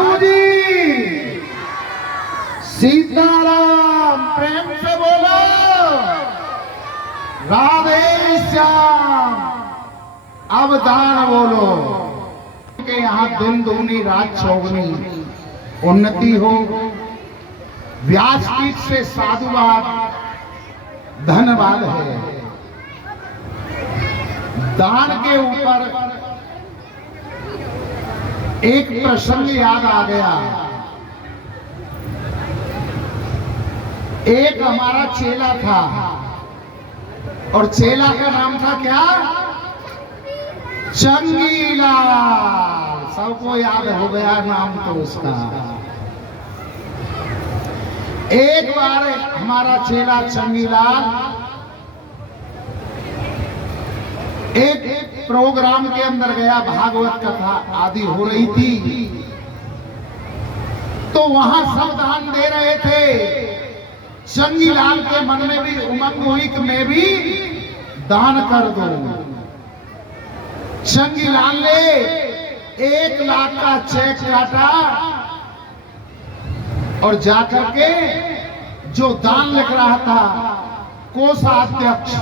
वाहेगुरु जी, सीताराम। प्रेम से बोलो राधे श्याम। अवधान बोलो कि यहाँ दिन दूनी रात चौगनी उन्नति हो। व्यासपीठ से साधुवाद धन्यवाद है। दान के ऊपर एक प्रसंग याद आ गया। एक हमारा चेला था और चेला का नाम था क्या? चंगीलाल। सबको याद हो गया नाम तो उसका। एक बार हमारा चेला चंगीलाल एक प्रोग्राम के अंदर गया, भागवत कथा आदि हो रही थी, तो वहां सब दान दे रहे थे। चंगीलाल के मन में भी उमंग हुई कि मैं भी दान कर दूं। चंगीलाल ने 1 लाख का चेक काटा और जाकर के जो दान लिख रहा था कोषाध्यक्ष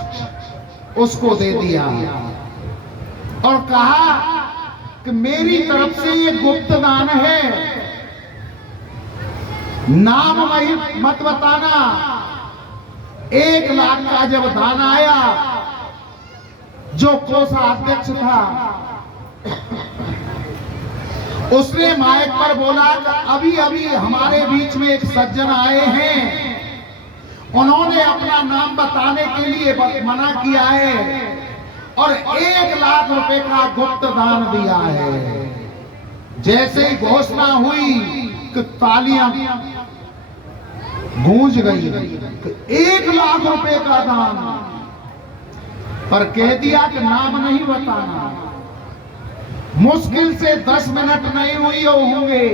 उसको दे दिया और कहा कि मेरी तरफ से ये गुप्त दान है, नाम मत बताना। 1 लाख का जब दान आया, जो कोषाध्यक्ष था उसने माइक पर बोला कि अभी अभी हमारे बीच में एक सज्जन आए हैं, उन्होंने अपना नाम बताने के लिए मना किया है और 1 लाख रुपए का गुप्त दान दिया है। जैसे ही घोषणा हुई कि तालियां गूंज गई। 1 लाख रुपए का दान, पर कह दिया कि नाम नहीं बताना। मुश्किल से 10 मिनट नहीं हुई होंगे,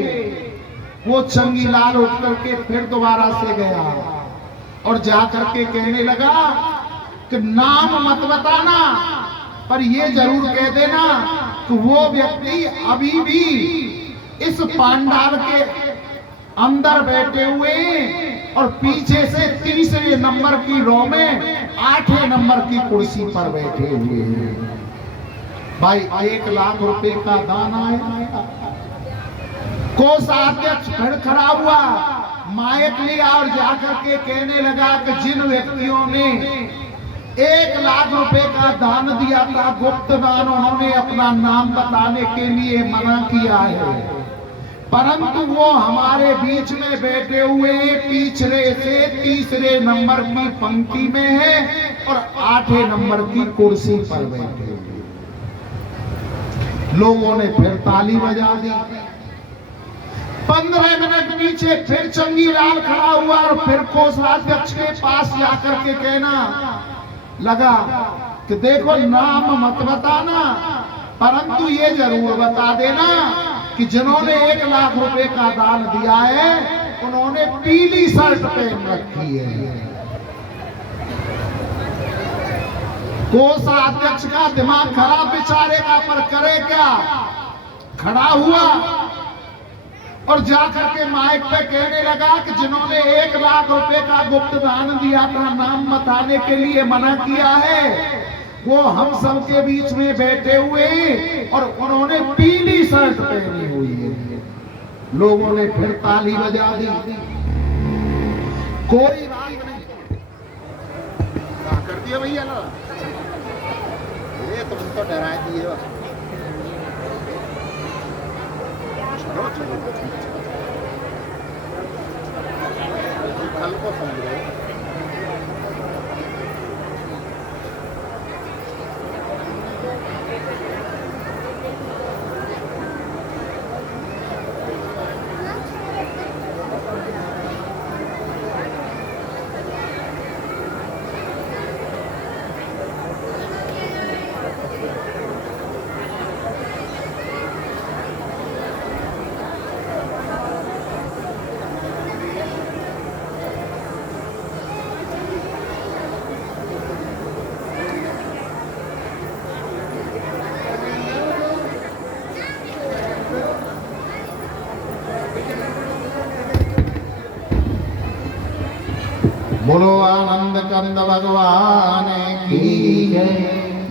वो चंगीलाल उठ करके फिर दोबारा से गया और जाकर के कहने लगा कि नाम मत बताना, पर ये जरूर कह देना कि वो व्यक्ति अभी भी इस पांडाल के अंदर बैठे हुए और पीछे से 3रे नंबर की रो में 8वें नंबर की कुर्सी पर बैठे हुए हैं। भाई 1 लाख रुपए का दान आया। कोषाध्यक्ष फिर खड़ा हुआ, माइक लिया और जाकर के कहने लगा कि जिन व्यक्तियों ने 1 लाख रुपए का दान दिया था, गुप्त दान, उन्होंने अपना नाम बताने के लिए मना किया है, परंतु वो हमारे बीच में बैठे हुए पिछले से 3रे नंबर की पंक्ति में है और 8वें नंबर की कुर्सी पर बैठे हुए। लोगों ने फिर ताली बजा दी। 15 मिनट पीछे फिर चंगीलाल खड़ा हुआ और फिर कोषाध्यक्ष के पास जाकर के कहना लगा कि देखो नाम मत बताना, परंतु ये जरूर बता देना कि जिन्होंने 1 लाख रुपए का दान दिया है उन्होंने पीली शर्ट पहन रखी है। कोषाध्यक्ष का दिमाग खराब बेचारे का, पर करे क्या? खड़ा हुआ और जाकर के माइक पे कहने लगा कि जिन्होंने 1 लाख रुपए का गुप्त दान दिया था, नाम बताने के लिए मना किया है, वो हम सब के बीच में बैठे हुए और उन्होंने पीली शर्ट पहनी हुई है। लोगों ने फिर ताली बजा दी। कोई बात नहीं कर दिया भैया ना, ये तुम तो डरा दिए। चलो चलो कल को समझो। बोलो आनंद कंद भगवान की जय।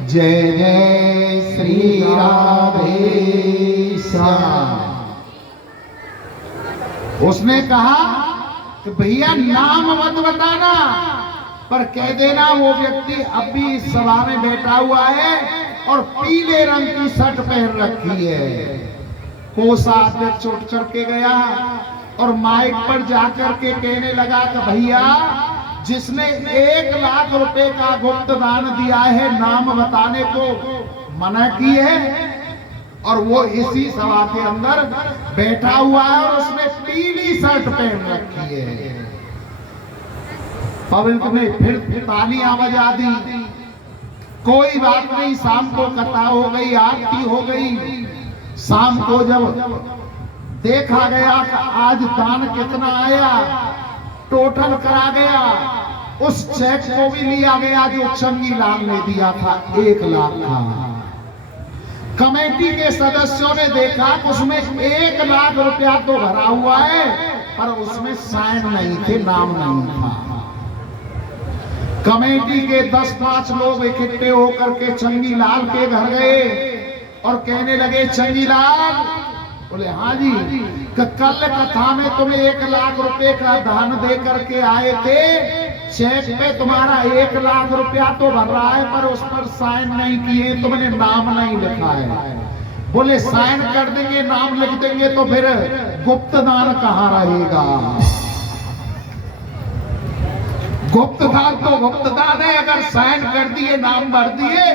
जय जय श्री राधेश्याम। उसने कहा कि भैया नाम मत बताना, पर कह देना वो व्यक्ति अब भी इस सभा में बैठा हुआ है और पीले रंग की शर्ट पहन रखी है। कोषाध्यक्ष उठ करके गया और माइक पर जाकर के कहने लगा कि भैया जिसने 1 लाख रुपए का गुप्त दान दिया है नाम बताने को मना की है, और वो इसी सभा के अंदर बैठा हुआ है और उसने पीली शर्ट पहन रखी है। पब्लिक ने फिर तालियां बजा दी। कोई बात नहीं, शाम को कथा हो गई, आरती हो गई। शाम को जब देखा गया कि आज दान कितना आया, टोटल करा गया, उस चेक को भी लिया गया जो चंगी लाल ने दिया था 1 लाख का। कमेटी के सदस्यों ने देखा कि उसमें 1 लाख रुपया तो भरा हुआ है, पर उसमें साइन नहीं थे, नाम नहीं था। कमेटी के 10-5 लोग इकट्ठे होकर के चंगी लाल के घर गए और कहने लगे, चंगी लाल, बोले हाँ जी, कल कथा में तुम्हें 1 लाख रुपए का दान दे करके आए थे, चेक पे तुम्हारा 1 लाख रुपया तो भर रहा है, पर उस पर साइन नहीं किए, तुमने नाम नहीं लिखा है। बोले साइन कर देंगे, नाम लिख देंगे तो फिर गुप्त दान कहाँ रहेगा? गुप्त दान तो गुप्त दान है, अगर साइन कर दिए, नाम भर दिए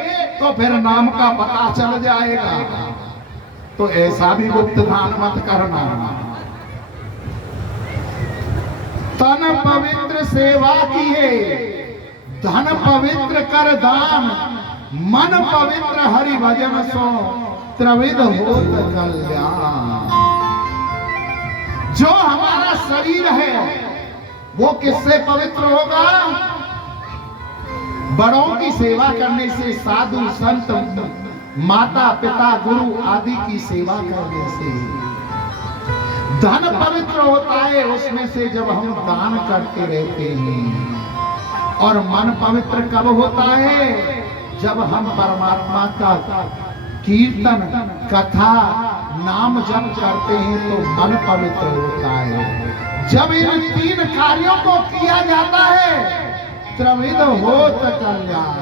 तो फिर नाम का पता चल जाएगा। तो ऐसा भी गुप्त दान मत करना। तन पवित्र सेवा की है, धन पवित्र कर दान, मन पवित्र हरि भजन सो त्रिविध होत कल्याण। जो हमारा शरीर है वो किससे पवित्र होगा? बड़ों की सेवा करने से, साधु संत माता पिता गुरु आदि की सेवा करने से। धन पवित्र होता है उसमें से जब हम दान करते रहते हैं। और मन पवित्र कब होता है? जब हम परमात्मा का कीर्तन कथा नाम जप करते हैं तो मन पवित्र होता है। जब इन 3 कार्यों को किया जाता है त्रिविध होत कल्याण,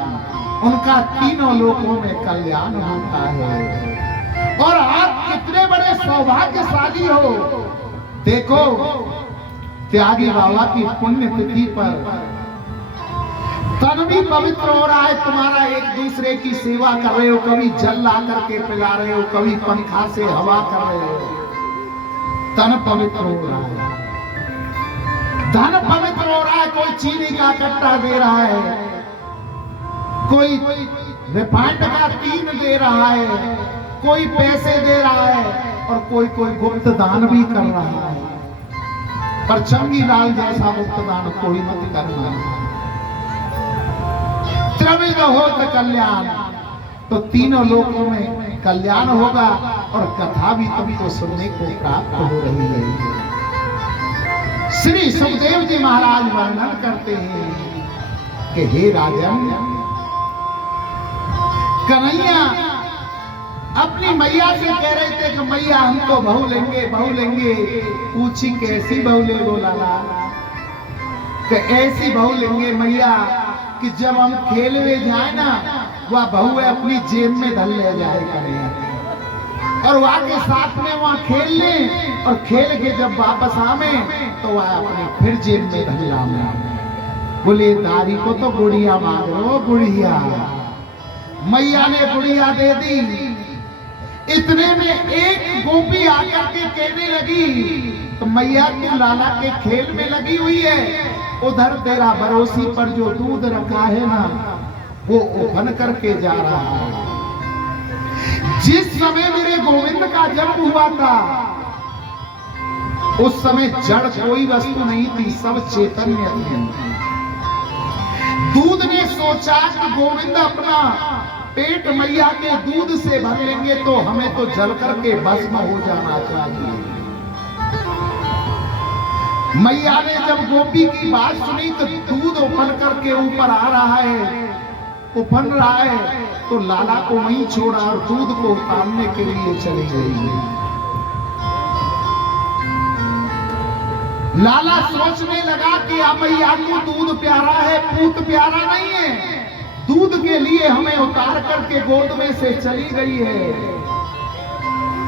उनका तीनों लोकों में कल्याण होता है। और आप कितने बड़े सौभाग्यशाली हो। देखो त्यागी बाबा की पुण्यतिथि पर तन भी पवित्र हो रहा है तुम्हारा, एक दूसरे की सेवा कर रहे हो, कभी जल ला करके पिला रहे हो, कभी पंखा से हवा कर रहे हो, तन पवित्र हो रहा है। धन पवित्र हो रहा है, कोई चीनी का कट्टा दे रहा है, कोई रिफाइंड का टीन दे रहा है, कोई पैसे दे रहा है, और कोई गुप्त दान भी कर रहा है। पर चंगी लाल जैसा गुप्त दान कोई मत करना। त्रिविध होत कल्याण, तो तीनों लोकों में कल्याण होगा और कथा भी तुमको सुनने को प्राप्त हो रही है। श्री सुखदेव जी महाराज वर्णन करते हैं कि हे राजन, कन्हैया अपनी मैया से कह रहे थे कि मैया हम तो बहू लेंगे, बहू लेंगे। पूछी कैसी बहू ले? बोला कि ऐसी बहू लेंगे मैया कि जब हम खेलने जाए ना, वह बहू अपनी जेब में धल ले जाए करें और वहां के साथ में वहां खेल ले, और खेल के जब वापस आवे तो वह अपने फिर जेब में धल लावे। बोले दारी को तो गुड़िया मांगो, गुड़िया। मैया ने गुड़िया दे दी। इतने में एक गोपी आकर के कहने लगी, तो मैया तू लाला के खेल में लगी हुई है, उधर तेरा बरोसी पर जो दूध रखा है ना, वो उफन करके जा रहा है। जिस समय मेरे गोविंद का जन्म हुआ था उस समय जड़ कोई वस्तु नहीं थी, सब चैतन्य थे। दूध ने सोचा कि गोविंद अपना पेट मैया के दूध से भर लेंगे तो हमें तो जल करके भस्म हो जाना चाहिए। मैया ने जब गोपी की बात सुनी तो दूध उफल करके ऊपर आ रहा है, उफल रहा है, तो लाला को वहीं छोड़ा और दूध को उतारने के लिए चली गई। लाला सोचने लगा कि अब मैया को दूध प्यारा है, पूत प्यारा नहीं है, दूध के लिए हमें उतार करके गोद में से चली गई है।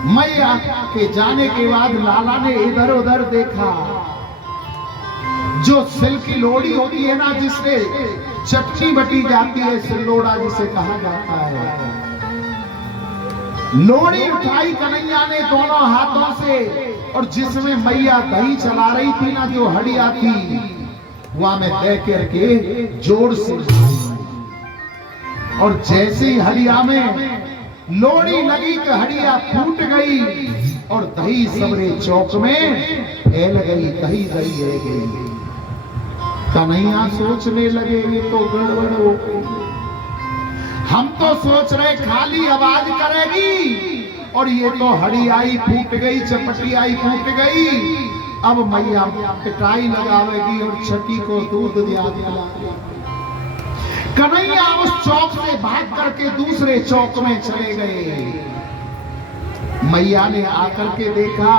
मैया के जाने के बाद लाला ने इधर उधर देखा, जो सिल की लोड़ी होती है ना, जिससे चटनी बटी जाती है, सिल्लोड़ा जिसे कहा जाता है, लोड़ी उठाई कन्हैया ने दोनों हाथों से, और जिसमें मैया दही चला रही थी ना, जो हड़िया थी, वहां में दे करके जोर से, और जैसे ही हड़िया में लोड़ी लगी कि हड़िया फूट गई और दही सबरे चौक में फैल गई, दही दही रह गई। कन्हैया सोचने लगे ये तो गड़बड़ हो गई, हम तो सोच रहे खाली आवाज करेगी और ये तो हड़ियाई फूट गई, चपटियाई फूट गई। अब मैया पिटाई लगावेगी और छठी को दूध दिया। कन्हैया उस चौक से भाग करके दूसरे चौक में चले गए। मैया ने आकर के देखा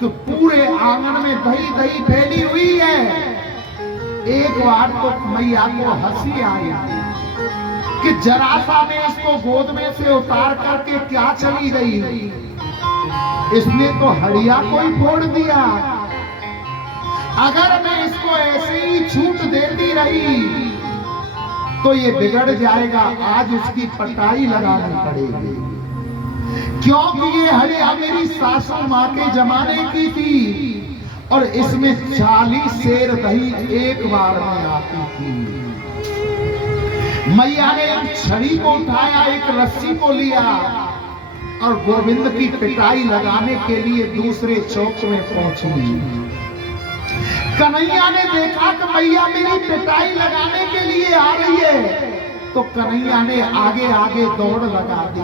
कि पूरे आंगन में दही दही फैली हुई है। एक बार तो मैया को हंसी आई कि जरा सा में इसको गोद में से उतार करके क्या चली गई, इसने तो हड़िया को ही फोड़ दिया। अगर मैं इसको ऐसे ही छूट देती रही तो ये बिगड़ जाएगा, आज उसकी पटाई लगानी पड़ेगी, क्योंकि ये हड़िया मेरी सासू माँ के जमाने की थी और इसमें 40 सेर दही एक बार में आती थी। मैया ने छड़ी को उठाया, एक रस्सी को लिया और गोविंद की पिटाई लगाने के लिए दूसरे चौक में पहुंची। कन्हैया ने देखा कि मैया मेरी पिटाई लगाने के लिए आ रही है, तो कन्हैया ने आगे आगे दौड़ लगा दी।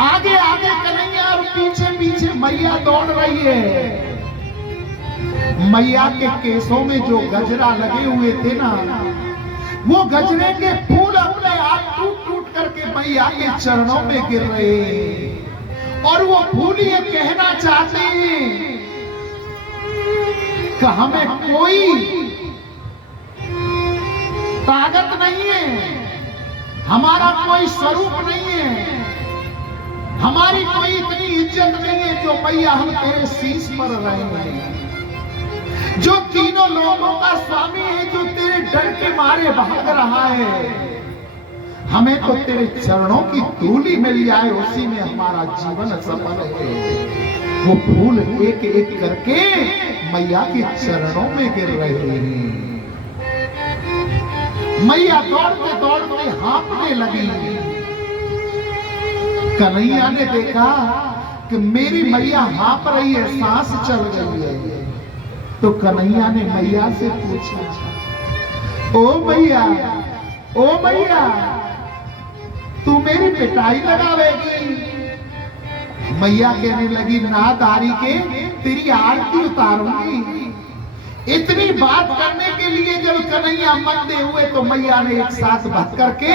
आगे आगे कन्हैया और पीछे पीछे मैया दौड़ रही है। मैया के केसों में जो गजरा लगे हुए थे ना, वो गजरे के फूल अपने आप टूट टूट करके मैया के चरणों में गिर रहे हैं। और वो फूल ये कहना चाहते हैं कि हमें कोई ताकत नहीं है, हमारा कोई स्वरूप नहीं है, हमारी कोई इतनी इज्जत नहीं है जो मैया हम तेरे शीश पर रहे हैं, जो तीनों लोगों का स्वामी है, जो तेरे डर के मारे भाग रहा है। हमें तो तेरे चरणों की धूली मिल जाए, उसी में हमारा जीवन सफल है। वो फूल एक एक करके मैया के चरणों में गिर रहे हैं। मैया दौड़ते दौड़ते हाँफने लगी। कन्हैया ने देखा कि मेरी मैया हाँफ रही है, सांस चल गई है। तो कन्हैया ने मैया से पूछा, ओ मैया, ओ मैया, तू मेरी पिटाई लगावेगी? मैया कहने लगी, ना दारी के तेरी आरती उतारूंगी। इतनी बात करने के लिए जब कन्हैया मंदे हुए तो मैया ने एक साथ बात करके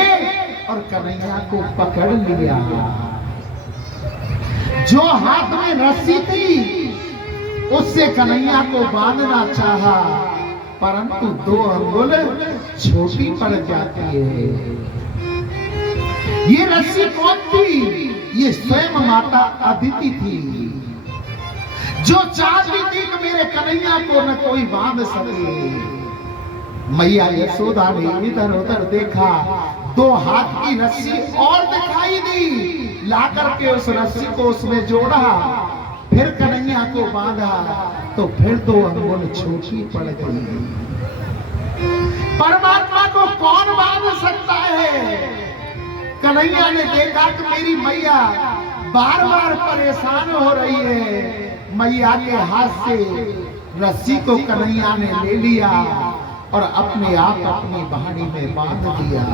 और कन्हैया को पकड़ लिया। जो हाथ में रस्सी थी उससे कन्हैया को बांधना चाहा, परंतु 2 अंगुल छोटी पड़ जाती है। ये रस्सी कौन थी? ये स्वयं माता अदिति थी, जो चाहती थी कि मेरे कन्हैया को न कोई बांध सके। मैया यशोदा ने इधर उधर देखा, 2 हाथ की रस्सी और दिखाई दी, लाकर के उस रस्सी को उसमें जोड़ा, फिर कन्हैया को बांधा तो फिर 2 अंगुल छोटी पड़ गई। परमात्मा को कौन बांध सकता है? कन्हैया ने देखा कि मेरी मैया बार बार परेशान हो रही है। मैया के हाथ से रस्सी को कन्हैया ने ले लिया और अपने आप अपनी बहानी में बांध दिया।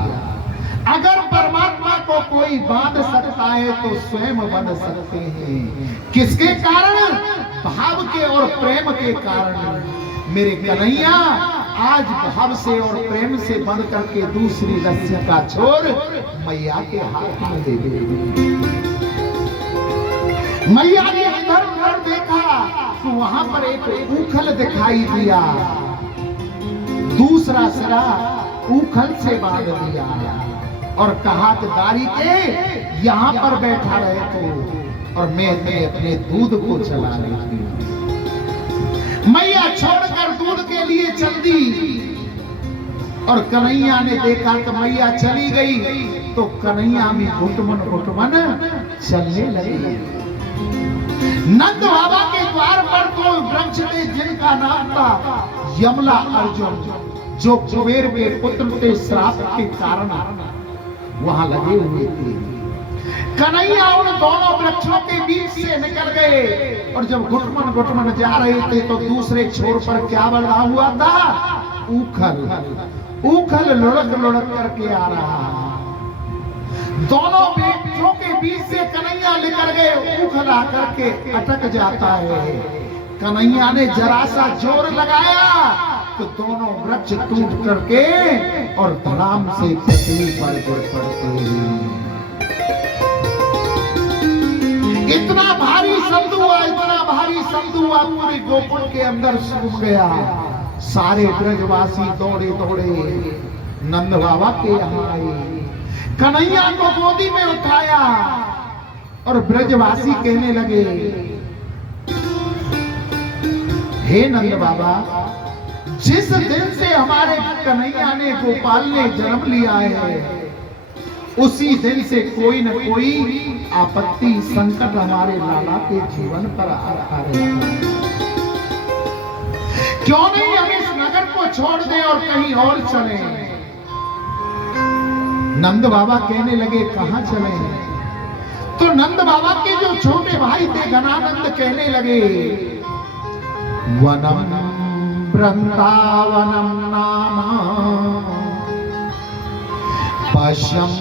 अगर परमात्मा को कोई बांध सकता है तो स्वयं बंध सकते हैं। किसके कारण? भाव के और प्रेम प्रेम के कारण मेरे कन्हैया आज भाव से और प्रेम से बंध करके दूसरी रस्सी का छोर मैया के हाथ में दे दे। मैया ने इधर उधर देखा तो वहां पर एक उखल दिखाई दिया, दूसरा सिरा उखल से बांध दिया और कहा कि दारी के यहाँ पर बैठा रहे तो और मैं अपने दूध को चला लेती। मैया छोड़कर दूध के लिए चल दी और कन्हैया ने देखा कि मैया चली गई तो कन्हैया भी घुटमन चलने लगे। नंद बाबा के द्वार पर तो वृक्ष थे जिनका नाम था यमला अर्जुन, जो कुबेर के पुत्र के श्राप के कारण वहां लगे हुए थे। कन्हैया उन दोनों वृक्षों के बीच से निकल गए और जब घुटमन जा रहे थे तो दूसरे छोर पर क्या बना हुआ था? उखल लुढ़क करके आ रहा। दोनों वृक्षों के बीच से कन्हैया निकल गए, उखल आकर के अटक जाता है। कन्हैया ने जरा सा जोर लगाया तो दोनों वृक्ष टूट करके और धड़ाम से पृथ्वी पर गिर पड़ते हैं। इतना भारी शब्द हुआ पूरे गोकुल के अंदर सूख गया। सारे ब्रजवासी दौड़े नंद बाबा के यहाँ आए, कन्हैया को गोदी में उठाया और ब्रजवासी कहने लगे, हे नंद बाबा, जिस दिन से हमारे कन्हैया ने गोपाल ने जन्म लिया है उसी दिन से कोई न कोई आपत्ति संकट हमारे लाला के जीवन पर आ रहा है। क्यों नहीं हम इस नगर को छोड़ दें और कहीं और चलें? नंद बाबा कहने लगे, कहां चलें? तो नंद बाबा के जो छोटे भाई थे घनानंद कहने लगे, वनम वृंदावनम नामा पश्यम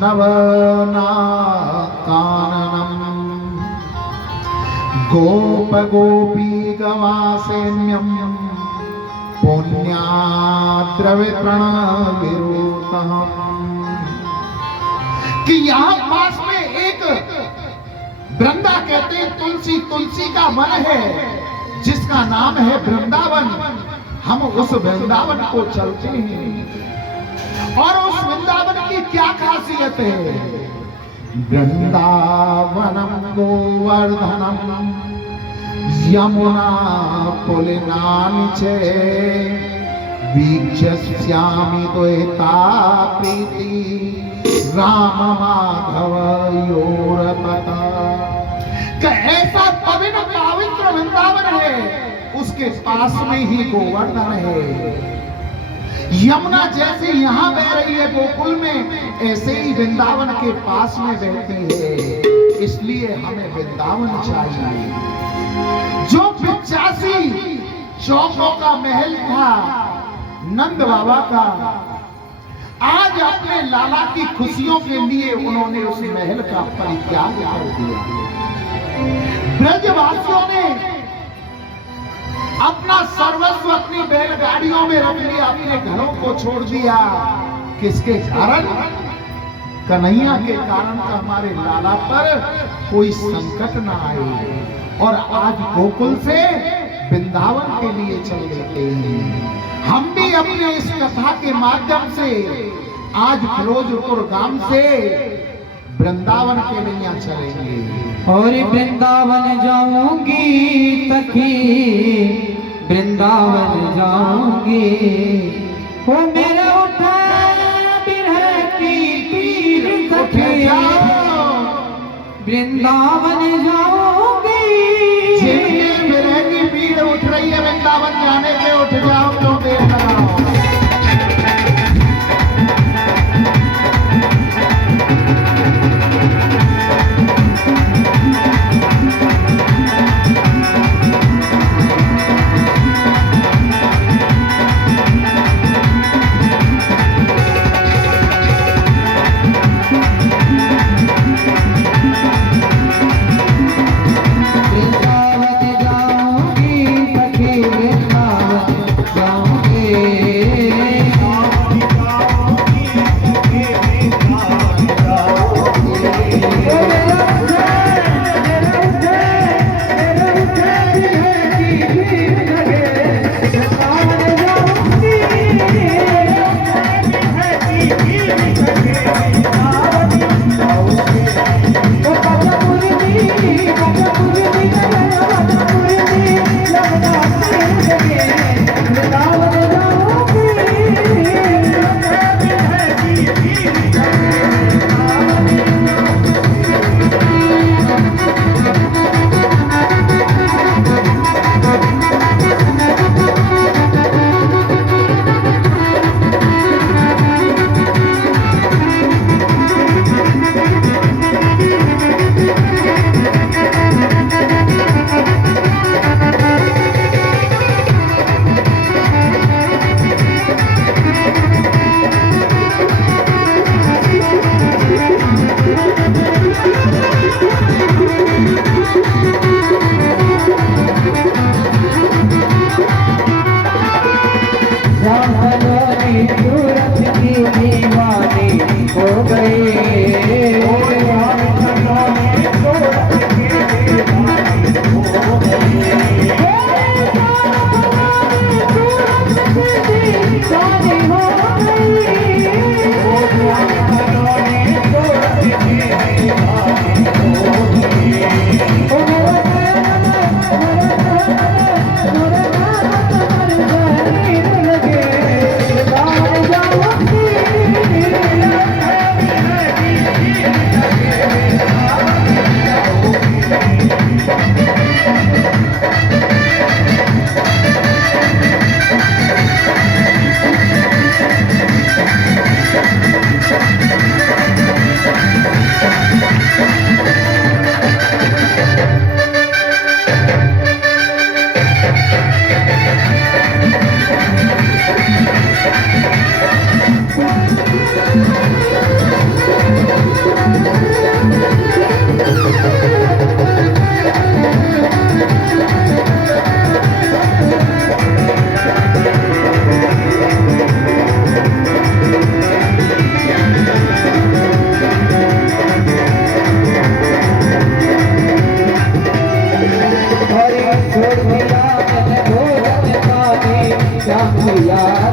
नवनाकाननम गोप गोपी गवासेम्यम पुण्याद्रवितरण विरोतः। कि यहाँ पास में एक वृंदा कहते हैं तुलसी का वन है जिसका नाम है वृंदावन। हम उस वृंदावन को चलते हैं और उस वृंदावन की क्या खासियत है? वृंदावनम गोवर्धनम यमुना पुलिनानिचे वीक्षस्यामि द्वैता प्रीति राम माधव योरपता। ऐसा पवित्र वृंदावन है, उसके पास में ही गोवर्धन है। यमुना जैसे यहाँ बह रही है गोकुल में, ऐसे ही वृंदावन के पास में बहती है। इसलिए हमें वृंदावन चाहिए। जो 85 चौकों का महल था नंद बाबा का, आज अपने लाला की खुशियों के लिए उन्होंने उस महल का परित्याग कर दिया। ब्रजवासियों ने अपना सर्वस्व अपनी बैलगाड़ियों में रख लिया, अपने घरों को छोड़ दिया। किसके कारण? कन्हैया के कारण का हमारे लाला पर कोई संकट ना आए और आज गोकुल से वृंदावन के लिए चल देते हैं। हम भी अपने इस कथा के माध्यम से आज फिरोजपुर गांव से वृंदावन के लिए चलेंगे और वृंदावन जाऊंगी सखी, वृंदावन जाऊंगी। वो मेरा उठा बिरह की पीर सखी, वृंदावन जाऊंगी। जिनके बिरह की पीर उठ रही है वृंदावन जाने पे उठ जाओ, तो देर लगाओ। वृंदावन जाऊंगी छोड़ दिया मैंने भोजन पानी श्याम की याद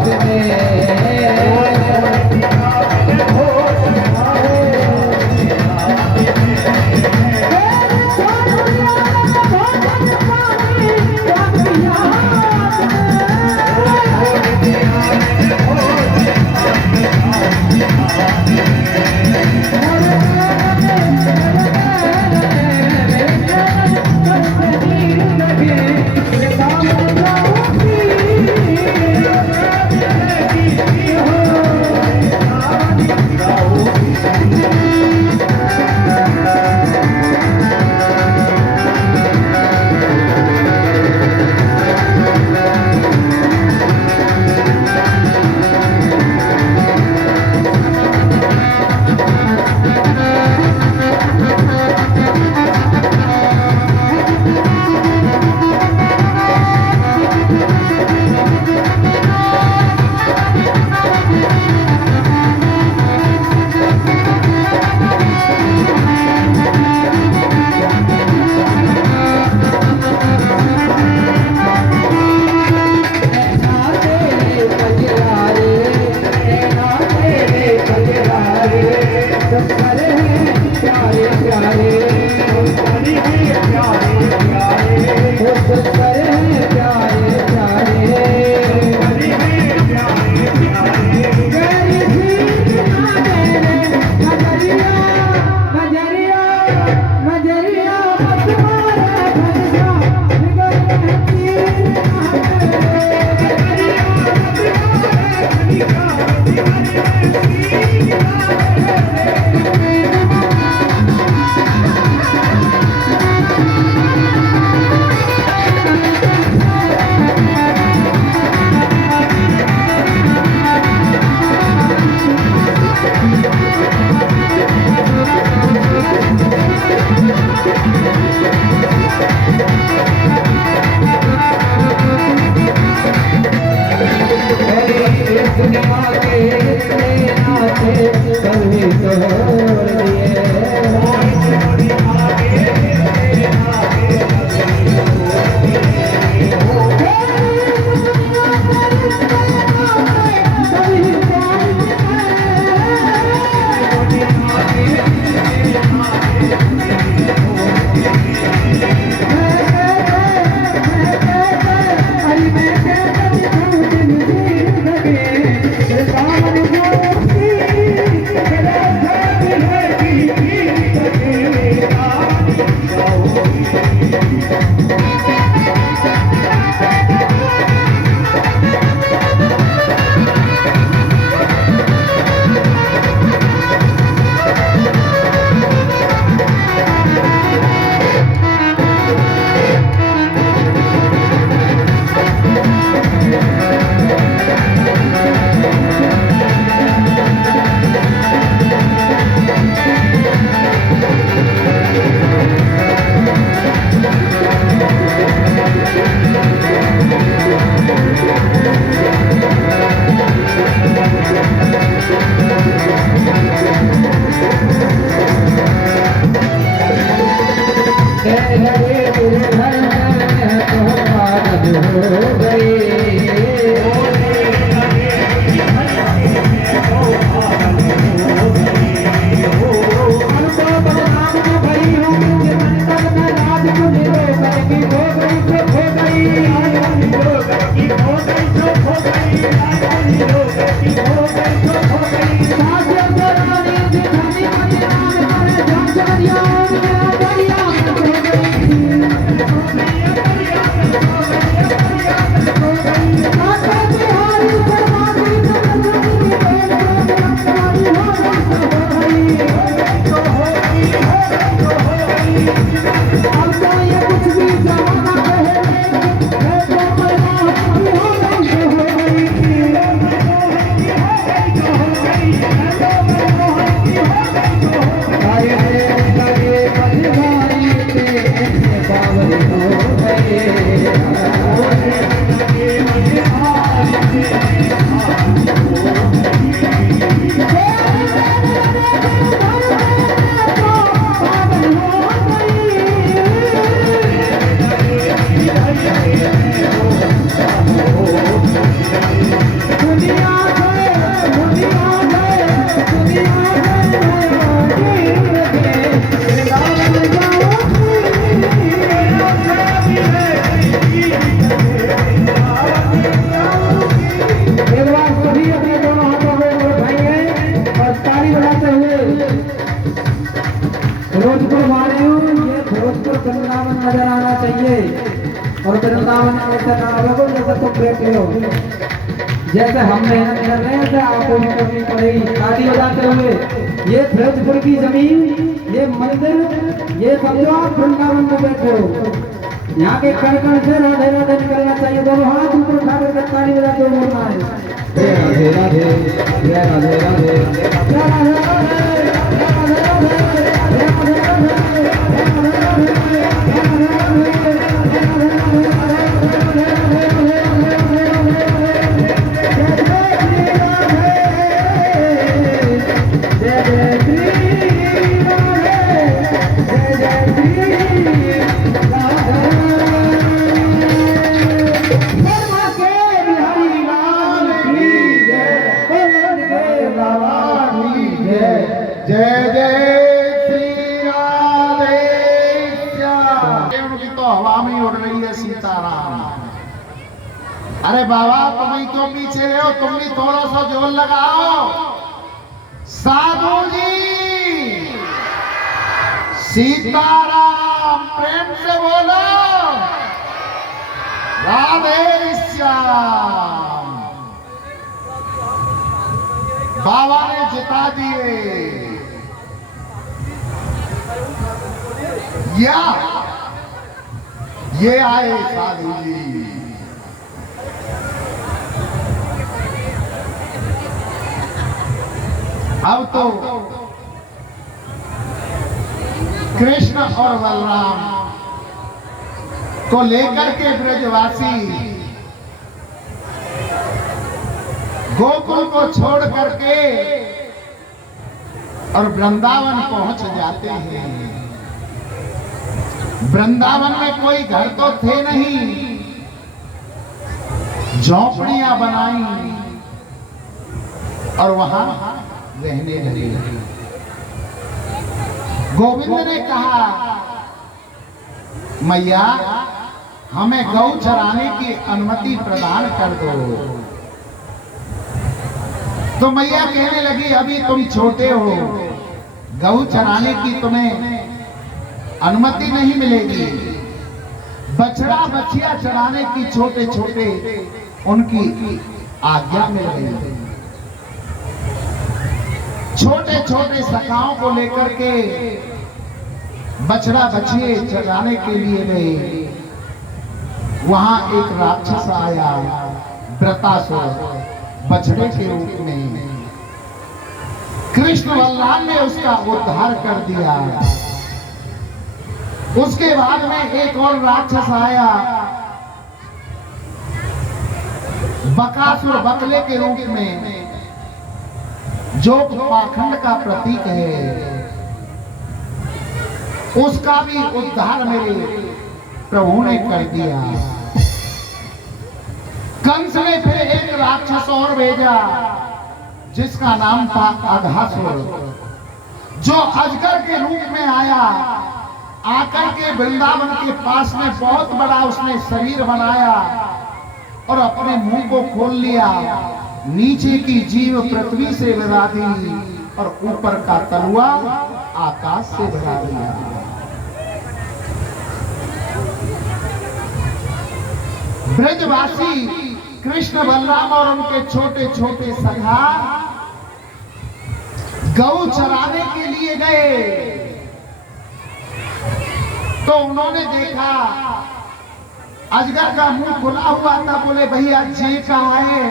वृंदावन में ऐसा ना हो जैसे तुम बैठे हो, जैसे हम मेहनत कर रहे हैं आपको भी करनी पड़ेगी। ताली बजाते हुए ये ब्रजपुर की जमीन, ये मंदिर, ये समझो आप वृंदावन में बैठे हो। यहाँ के कण कण से राधे राधे निकलना चाहिए। दोनों हाथ ऊपर उठा करके ताली बजाते हुए बोलना है राधे राधे राधे राधे राधे जय जय श्री राधे श्याम। उनकी तो हवा में उड़ रही है सीताराम। अरे बाबा तुम ही क्यों पीछे रहे हो, तुम भी थोड़ा सा जोर लगाओ। साधु जी सीताराम प्रेम से बोलो राधे श्याम। बाबा ने जिता दिए या ये आए साधु जी। अब तो कृष्ण और बलराम को लेकर के ब्रजवासी गोकुल को छोड़ करके और वृंदावन पहुंच जाते हैं। वृंदावन में कोई घर तो थे नहीं, झोपड़ियां बनाई और वहां रहने लगे। गोविंद ने कहा मैया हमें गौ चराने की अनुमति प्रदान कर दो। तो मैया कहने लगी अभी तुम छोटे हो, गौ चराने की तुम्हें अनुमति नहीं मिलेगी। बछड़ा बछिया चराने की छोटे छोटे उनकी आज्ञा मिल गई। छोटे छोटे सखाओं को लेकर के बछड़ा बछिए चराने के लिए गए। वहां एक राक्षस आया, वृतासुर, बछड़े के रूप में। कृष्ण बलराम ने उसका उद्धार कर दिया। उसके बाद में एक और राक्षस आया, बकासुर, बकले के रूप में, जो पाखंड का प्रतीक है। उसका भी उद्धार मेरे प्रभु ने कर दिया। कंस ने फिर एक राक्षस और भेजा जिसका नाम था अघासुर, जो अजगर के रूप में आया। आकर के वृंदावन के पास में बहुत बड़ा उसने शरीर बनाया और अपने मुंह को खोल लिया। नीचे की जीव पृथ्वी से लगा दी और ऊपर का तलुआ आकाश से लगा दिया। ब्रजवासी कृष्ण बलराम और उनके छोटे छोटे सखा गौ चराने के लिए गए। तो उन्होंने देखा अजगर का मुंह खुला हुआ था। बोले भैया जे कहाँ है?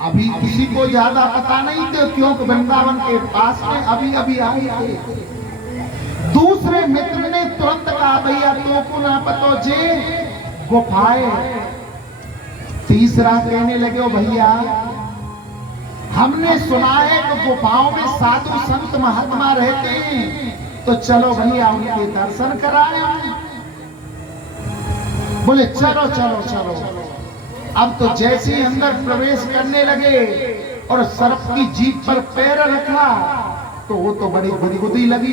अभी किसी को ज्यादा पता नहीं थे, क्योंकि वृंदावन के पास में अभी अभी आए थे। दूसरे मित्र ने तुरंत कहा भैया तो को ना पतो जे गुफाए। तीसरा कहने लगे भैया हमने सुना है कि गुफाओं में साधु संत महात्मा रहते हैं, तो चलो भैया उनके दर्शन कराए। बोले चलो चलो चलो। अब तो जैसे ही अंदर प्रवेश करने लगे और सर्प की जीभ पर पैर रखा तो वो तो बड़ी गुदगुदी लगी।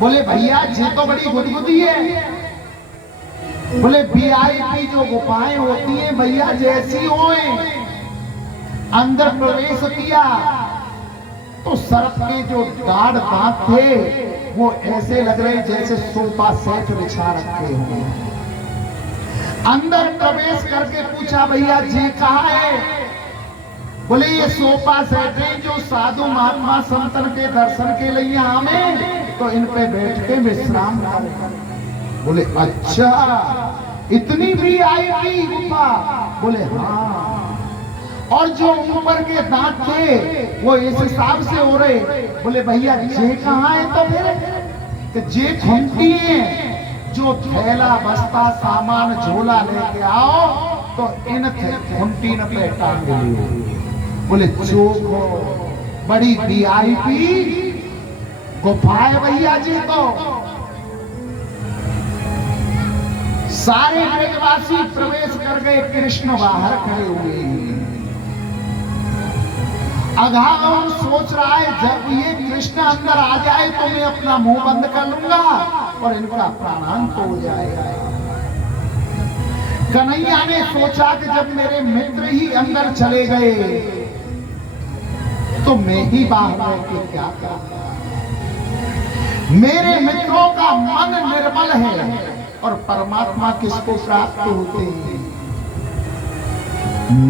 बोले भैया ये तो बड़ी गुदगुदी है। बोले VIP जो गुफाएं होती हैं भैया जैसी होए, अंदर प्रवेश किया तो सर्प के जो दाढ़ दांत थे वो ऐसे लग रहे जैसे सोफा सेट बिछा रखे हों। अंदर प्रवेश करके पूछा, भैया जी कहाँ है? बोले ये सोफा सेट है जो साधु महात्मा संतन के दर्शन के लिए हमें, तो इन पे बैठ के विश्राम करें। बोले अच्छा, इतनी भी आई थी गुफा? बोले हाँ। और जो ऊपर के दांत थे वो इस हिसाब से हो रहे। बोले भैया जे कहाँ है? तो फिर जे घंटी है, जो थैला बस्ता सामान झोला लेके आओ तो इन घंटी न पे टांग लियो। बोले चोखो, बड़ी वीआईपी गुफा है भैया जी। तो सारे ब्रजवासी प्रवेश कर गए, कृष्ण बाहर खड़े हुए। अघागम सोच रहा है जब ये कृष्ण अंदर आ जाए तो मैं अपना मुंह बंद कर लूंगा और इनका प्राणांत हो जाएगा। कन्हैया ने सोचा कि जब मेरे मित्र ही अंदर चले गए तो मैं ही बाहर रह के क्या करूंगा? मेरे मित्रों का मन निर्मल है और परमात्मा किसको प्राप्त होते हैं?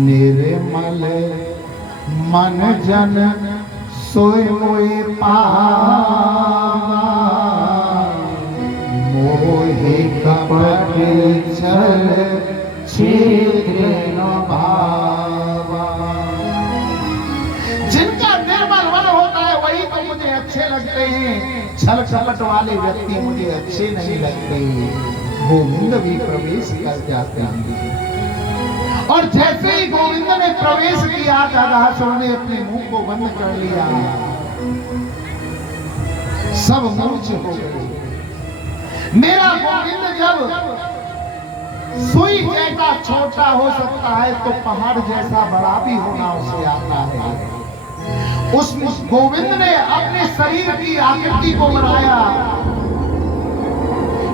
निर्मल मन जन सोए मोए पावा, मोहे कपट छल छिद्र न भावा। जिनका निर्मल मन होता है वही तो मुझे अच्छे लगते हैं, छल कपट वाले व्यक्ति मुझे अच्छे नहीं लगते। गोविंद भी प्रवेश कर जाते हैं। और जैसे ही गोविंद ने प्रवेश किया, गदासुर ने अपने मुंह को बंद कर लिया, सब मूर्छित हो गए। मेरा गोविंद जब सुई जैसा छोटा हो सकता है तो पहाड़ जैसा बड़ा भी होना उसे आता है। उस गोविंद ने अपने शरीर की आकृति को बढ़ाया,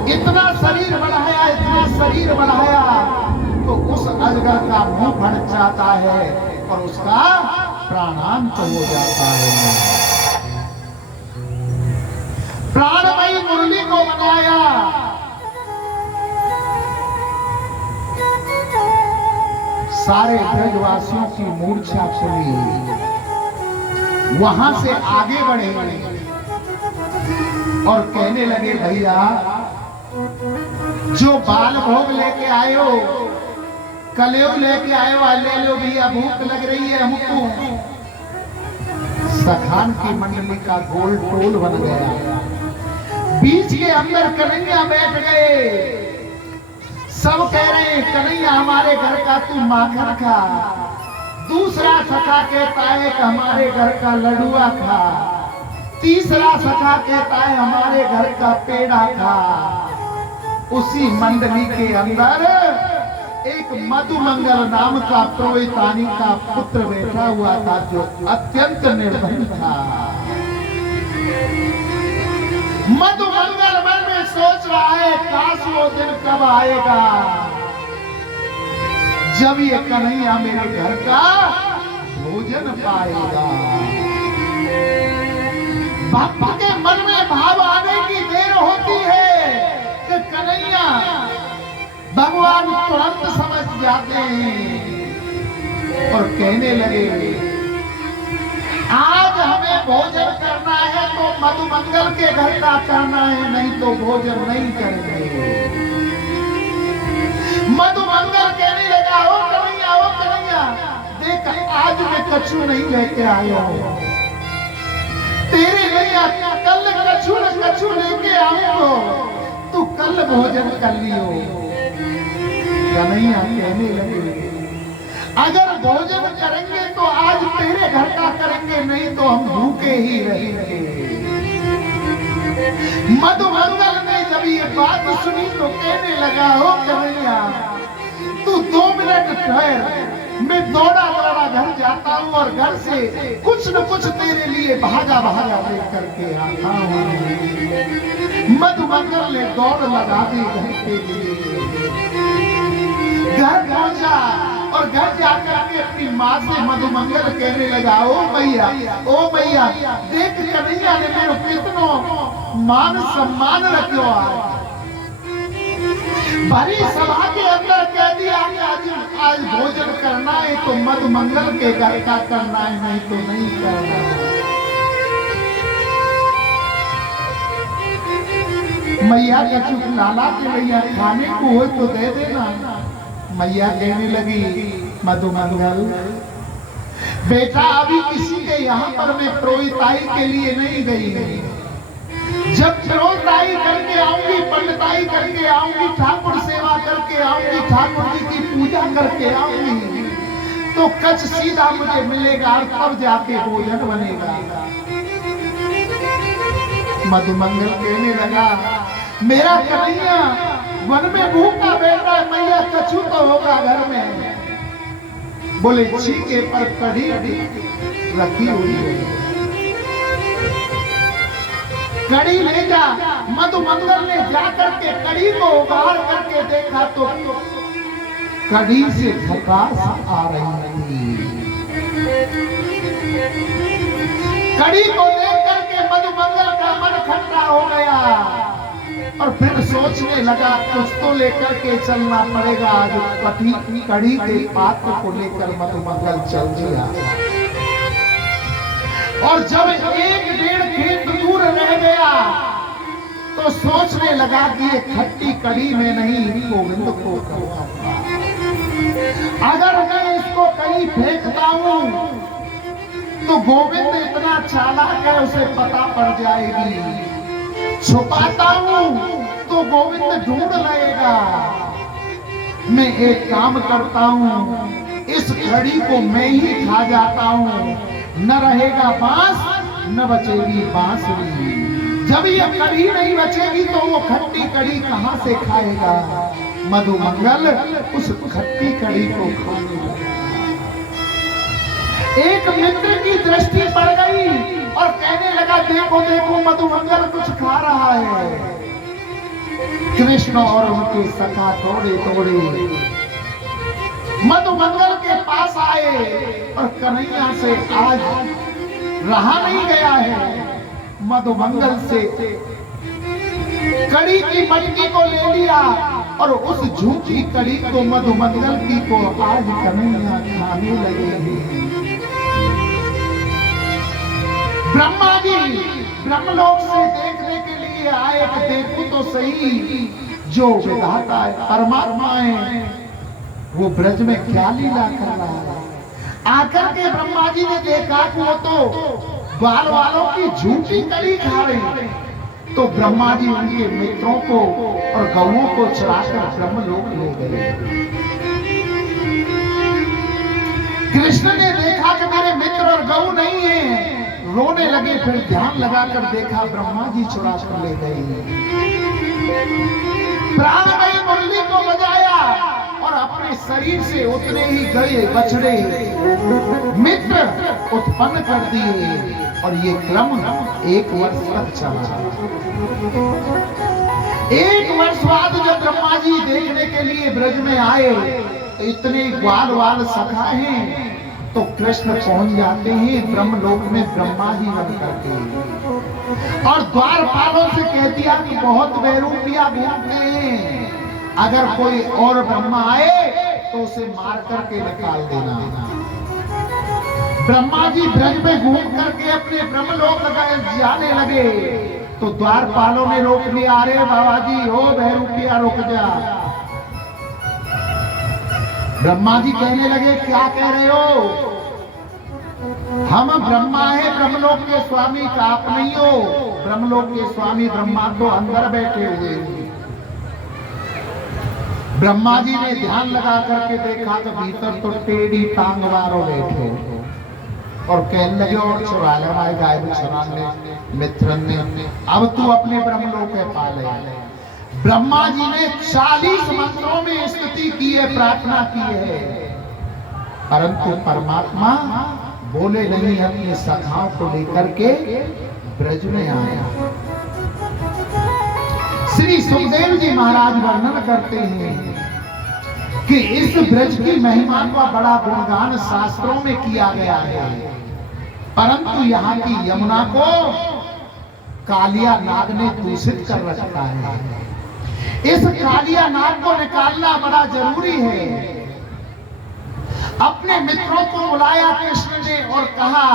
इतना शरीर बढ़ाया, इतना शरीर बढ़ाया तो उस अजगर का मुंह फट जाता है और उसका प्राणांत हो जाता है। प्राणमयी मुरली को बनाया, सारे ब्रजवासियों की मूर्छा खुली। वहां से आगे बढ़े और कहने लगे, भैया जो बाल भोग लेके आए हो, कलयुग लेके आए हो, ले लो भैया, भूख लग रही है हमको। सखान की मंडली का गोल टोल बन गया। बीच के अंदर कन्हैया बैठ गए। सब कह रहे हैं कन्हैया हमारे घर का तू माखन खा। दूसरा सखा कहता है कि हमारे घर का लडुआ खा। तीसरा सखा कहता है हमारे घर का पेड़ा खा। उसी मंडली के अंदर एक मधुमंगल नाम का प्रोहितानी का पुत्र बैठा हुआ था जो अत्यंत निर्धन था। मधुमंगल मन में सोच रहा है काश वो दिन कब आएगा जब ये कन्हैया मेरे घर का भोजन पाएगा। भक्त के मन में भाव आने की देर होती है कि कन्हैया भगवान तुरंत समझ जाते हैं और कहने लगे, आज हमें भोजन करना है तो मधुमंगल के घर का करना है, नहीं तो भोजन नहीं करेंगे। मधुमंगल कहने लगा, ओ कन्हैया देख, आज मैं कछू नहीं लेके आया हूं तेरे लिए। कल कछू लेके आऊंगा, तू कल भोजन कर लियो। कन्हैया कहने लगे, अगर भोजन करेंगे तो आज तेरे घर का करेंगे, नहीं तो हम भूखे ही रहेंगे। मधुमंगल ने जब ये बात सुनी तो कहने लगा, हो कन्हैया तू 2 मिनट ठहर, मैं दौड़ा दौड़ा घर जाता हूँ और घर से कुछ न कुछ तेरे लिए भागा लेकर के आता हूँ। मधुमंगल ने दौड़ लगा दी घर के लिए। घर पहुंचा और घर जाकर के अपनी माँ से मधुमंगल कहने लगा, ओ भैया देख कन्हैया ने मेरे कितनो मान सम्मान रखो। भरी सभा के अंदर भोजन करना है तो मधु मंगल के घर का करना है, नहीं तो नहीं करना है। मैया का चुप लाला के भैया खाने को हो तो दे देना। मैया कहने लगी मधु मंगल बेटा अभी किसी के यहाँ पर मैं प्रोहिताई के लिए नहीं गई। जब प्रोहिताई करके आऊंगी, पंडिताई करके आऊंगी, ठाकुर सेवा करके आऊंगी, ठाकुर जी की पूजा करके आऊंगी, तो कच सीधा मुझे मिलेगा और तब जाके भोजन बनेगा। मधुमंगल कहने लगा मेरा कन्हैया वन में भूखा बैठा है, मैया कछु तो होगा घर में। बोले छीके पर कढ़ी रखी हुई है, कढ़ी ले जा। मधुमंगल ने जाकर के कढ़ी को उबाल करके देखा तो कढ़ी से खटास आ रही थी। कढ़ी को देख करके मधुमंगल का मन खट्टा हो गया और फिर सोचने लगा कुछ तो लेकर के चलना पड़ेगा। आज कढ़ी के पात्र को लेकर मधुमंगल चल दिया और जब 1-1.5 खेत दूर रह गया तो सोचने लगा कि ये खट्टी कढ़ी में नहीं गोविंद को खाऊंगा। अगर मैं इसको कहीं फेंकता हूं तो गोविंद इतना चालाक है उसे पता पड़ जाएगी। छुपाता हूं तो गोविंद ढूंढ लेगा। मैं एक काम करता हूं, इस कढ़ी को मैं ही खा जाता हूं, न रहेगा बांस न बचेगी बांसुरी। जब ये कढ़ी नहीं बचेगी तो वो खट्टी कढ़ी कहां से खाएगा। मधुमंगल उस खट्टी कढ़ी को खाने लगा। एक मित्र की दृष्टि पड़ गई और कहने लगा देखो देखो मधुमंगल कुछ खा रहा है। कृष्ण और उनके सखा दौड़े दौड़े मधुमंगल के पास आए और कन्हैया से आज रहा नहीं गया है। मधुमंगल से कढ़ी की मटकी को ले लिया और उस झूठी कढ़ी को मधुमंगल की को आज कन्हैया खाने लगे हैं। ब्रह्मा जी ब्रह्मलोक से देखने के लिए आए कि देखो तो सही जो विधाता है परमात्मा है वो ब्रज में क्या लीला कर रहा है। आकर के ब्रह्मा जी ने देखा कि वो तो बाल वालों की झूठी कढ़ी खा रही। तो ब्रह्मा जी उनके मित्रों को और गौओं को चराकर ब्रह्मलोक ले गए। कृष्ण ने देखा कि मेरे मित्र और गौ नहीं है, रोने लगे। फिर ध्यान लगाकर देखा ब्रह्मा जी चुरा कर ले गए। प्राणमयी मुरली को बजाया और अपने शरीर से उतने ही गए बछड़े मित्र उत्पन्न कर दिए और ये क्रम 1 वर्ष तक चला। 1 वर्ष बाद जब ब्रह्मा जी देखने के लिए ब्रज में आए तो इतने ग्वाल सखा हैं तो कृष्ण पहुंच जाते हैं ब्रह्मलोक में ब्रह्मा जी बन करके और द्वारपालों से कह दिया कि बहुत बेरूपिया घूमते हैं, अगर कोई और ब्रह्मा आए तो उसे मार करके निकाल देना। ब्रह्मा जी ब्रज में घूम करके अपने ब्रह्मलोक जाने लगे तो द्वारपालों ने रोक लिया। अरे बाबा जी हो बेरूपिया रुक जा। ब्रह्मा जी कहने लगे क्या कह रहे हो। हम ब्रह्मा है ब्रह्मलोक के स्वामी का आप नहीं हो। ब्रह्मलोक के स्वामी ब्रह्मा तो अंदर बैठे हुए हैं। ब्रह्मा जी ने ध्यान लगा करके देखा तो भीतर तो टेढ़ी टांग वालों बैठे और कहने लगे और चुरा लेना गाय ने मित्र ने अब तू अपने ब्रह्मलोक है पाले। ब्रह्मा जी ने 40 मंत्रों में स्तुति की है, प्रार्थना की है, परंतु परमात्मा बोले नहीं। अपने सखाओं को लेकर के ब्रज में आया। श्री सुखदेव जी महाराज वर्णन करते हैं कि इस ब्रज की महिमा का बड़ा गुणगान शास्त्रों में किया गया है, परंतु यहाँ की यमुना को कालिया नाग ने दूषित कर रखा है। इस कालिया नाग को निकालना बड़ा जरूरी है। अपने मित्रों को बुलाया कृष्ण ने और कहा,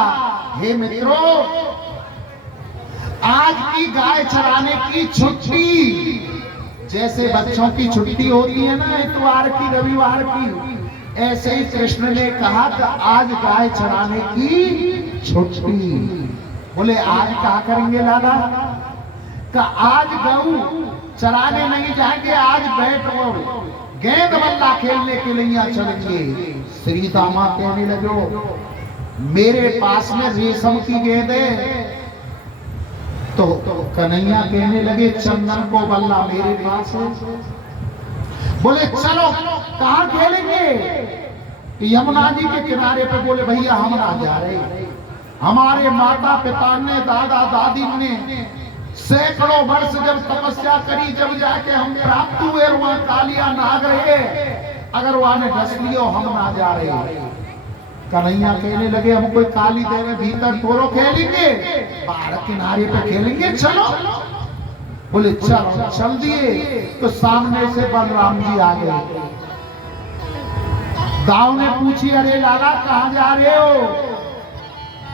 हे मित्रों, आज की गाय चराने की छुट्टी, जैसे बच्चों की छुट्टी होती है ना इतवार की, रविवार की, ऐसे ही कृष्ण ने कहा कि आज गाय चराने की छुट्टी। बोले आज क्या करेंगे लाला? का आज गऊ चराने नहीं जाएंगे, आज बैठ और गेंद बल्ला खेलने के लिए यहाँ चलेंगे। श्री दामा कहने लगे, मेरे पास में रेशम की गेंद है। तो कन्हैया कहने लगे, चंदन को बल्ला मेरे पास है। बोले चलो कहाँ खेलेंगे? यमुना जी के किनारे पे। बोले भैया हम ना जा रहे, हमारे माता पिता ने, दादा दादी ने सैकड़ों वर्ष जब तपस्या करी, जब जाके हम प्राप्त हुए, वहां कालिया नाग रहे, अगर वहां ने डस लियो हम ना जा रहे। कन्हैया कहने लगे, हम कोई काली देवे भीतर थोड़ो खेलेंगे, बाहर किनारे पे खेलेंगे, चलो। बोले चलो, चल दिए। तो सामने से बलराम जी आ गए। दाऊ ने पूछी, अरे लाला कहाँ जा रहे हो?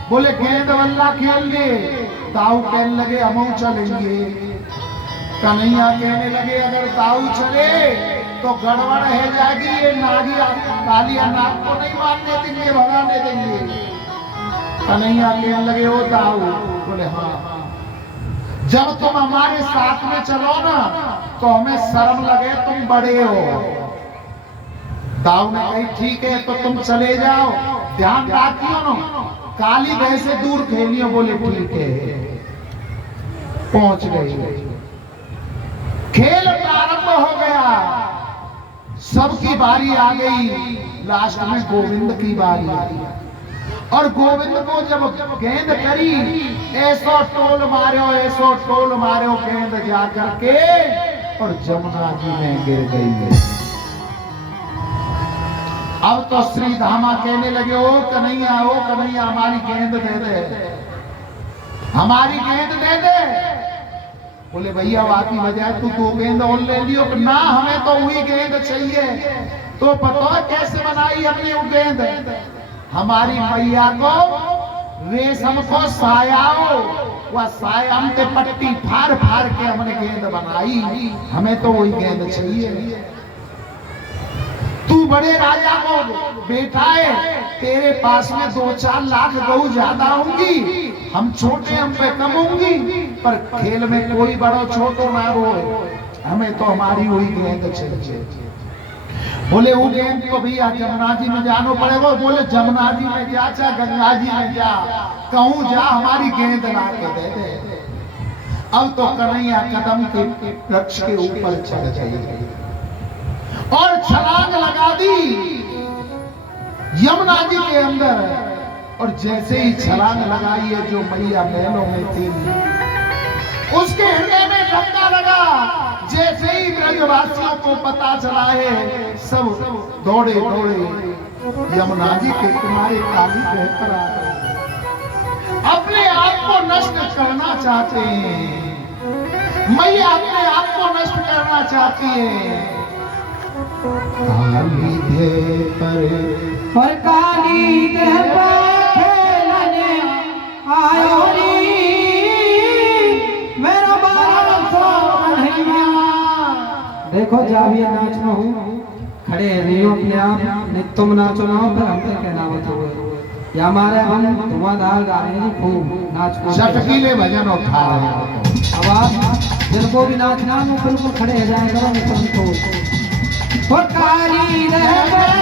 बोले गेंद बल्ला खेलने। दाऊ कहने लगे, हम चलेंगे। कन्हैया कहने लगे, अगर दाऊ चले तो गड़बड़ है जाएगी, ये नागी कालिया नाग को नहीं मारने देंगे, भगाने देंगे। कन्हैया कहने लगे, ओ दाऊ। बोले हाँ, जब तुम हमारे साथ में चलो ना तो हमें शर्म लगे, तुम बड़े हो। दाऊ ने कही, ठीक है तो तुम चले जाओ, ध्यान रखियो ना, काली भैंस से दूर खेलियो। बोले ठीक है। पहुंच गए, खेल प्रारंभ हो गया, सबकी बारी आ गई। लास्ट में गोविंद की बारी आई, और गोविंद को जब गेंद करी, ऐसो टोल मारो, ऐसो टोल मारो, गेंद जा करके और जमुना जी में गिर गई। अब तो श्री धामा कहने लगे, ओ कन्हैया, ओ कन्हैया, हमारी गेंद दे दे, हमारी गेंद दे दे। बोले भैया बात की वजह तू दो गेंद और ले लियो। ना, हमें तो वही गेंद चाहिए। तो पता कैसे बनाई हमने वो गेंद? हमारी मैया को रेशम को सायाओ, वह साया पे पट्टी फाड़ फाड़ के हमने गेंद बनाई, हमें तो वही गेंद चाहिए। तू बड़े राजा को बेटा है, तेरे पास में 2-4 लाख गऊ ज्यादा होंगी, हम छोटे, हम पे कम होंगी, पर खेल में कोई बड़ो छोटो ना रो, हमें तो हमारी वही गेंद चाहिए। बोले वो गेंद तो भैया जमुना जी में जानो पड़ेगा। बोले जमुना जी में जा, चाहे गंगा जी में जा, कहूं जा, हमारी गेंद ला के दे दे। अब तो कन्हैया कदम के वृक्ष के ऊपर चढ़ गए और छलांग लगा दी यमुना जी के अंदर। और जैसे ही छलांग लगाई है, जो मैया महलों में थी, उसके हृदय में धक्का लगा। जैसे ही ब्रजवासियों को पता चला है, सब दौड़े दौड़े यमुना जी के किनारे काली बह पर आ गए। अपने आप को नष्ट करना चाहते हैं, मैया अपने आप को नष्ट करना चाहती है। काली देह पर और काली देह पर खेलने आयो नी, मेरा बारसो कन्हैया। देखो जब ये नाचना हूँ, खड़े रहियो अपने आप, नहीं तुम नाचो ना, फिर हम तो कहना बताओ। या हमारे हम धुआंधार गा रहे हैं, खूब नाच चटकीले भजन उठा रहे हैं। अब आप जिनको भी नाचना है, वो बिल्कुल खड़े हो जाए करो, नहीं तुमको वो काली देह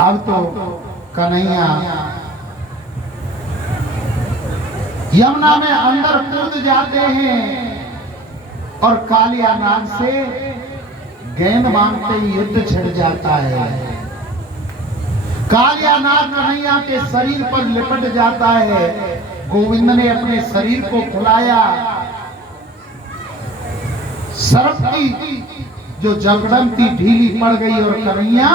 अब तो कन्हैया यमुना में अंदर कूद जाते हैं और कालिया नाग से गेंद मांगते ही युद्ध छिड़ जाता है। कालिया नाग कन्हैया के शरीर पर लिपट जाता है। गोविंद ने अपने शरीर को फुलाया, सर्प की जो जबड़न थी ढीली पड़ गई और कन्हैया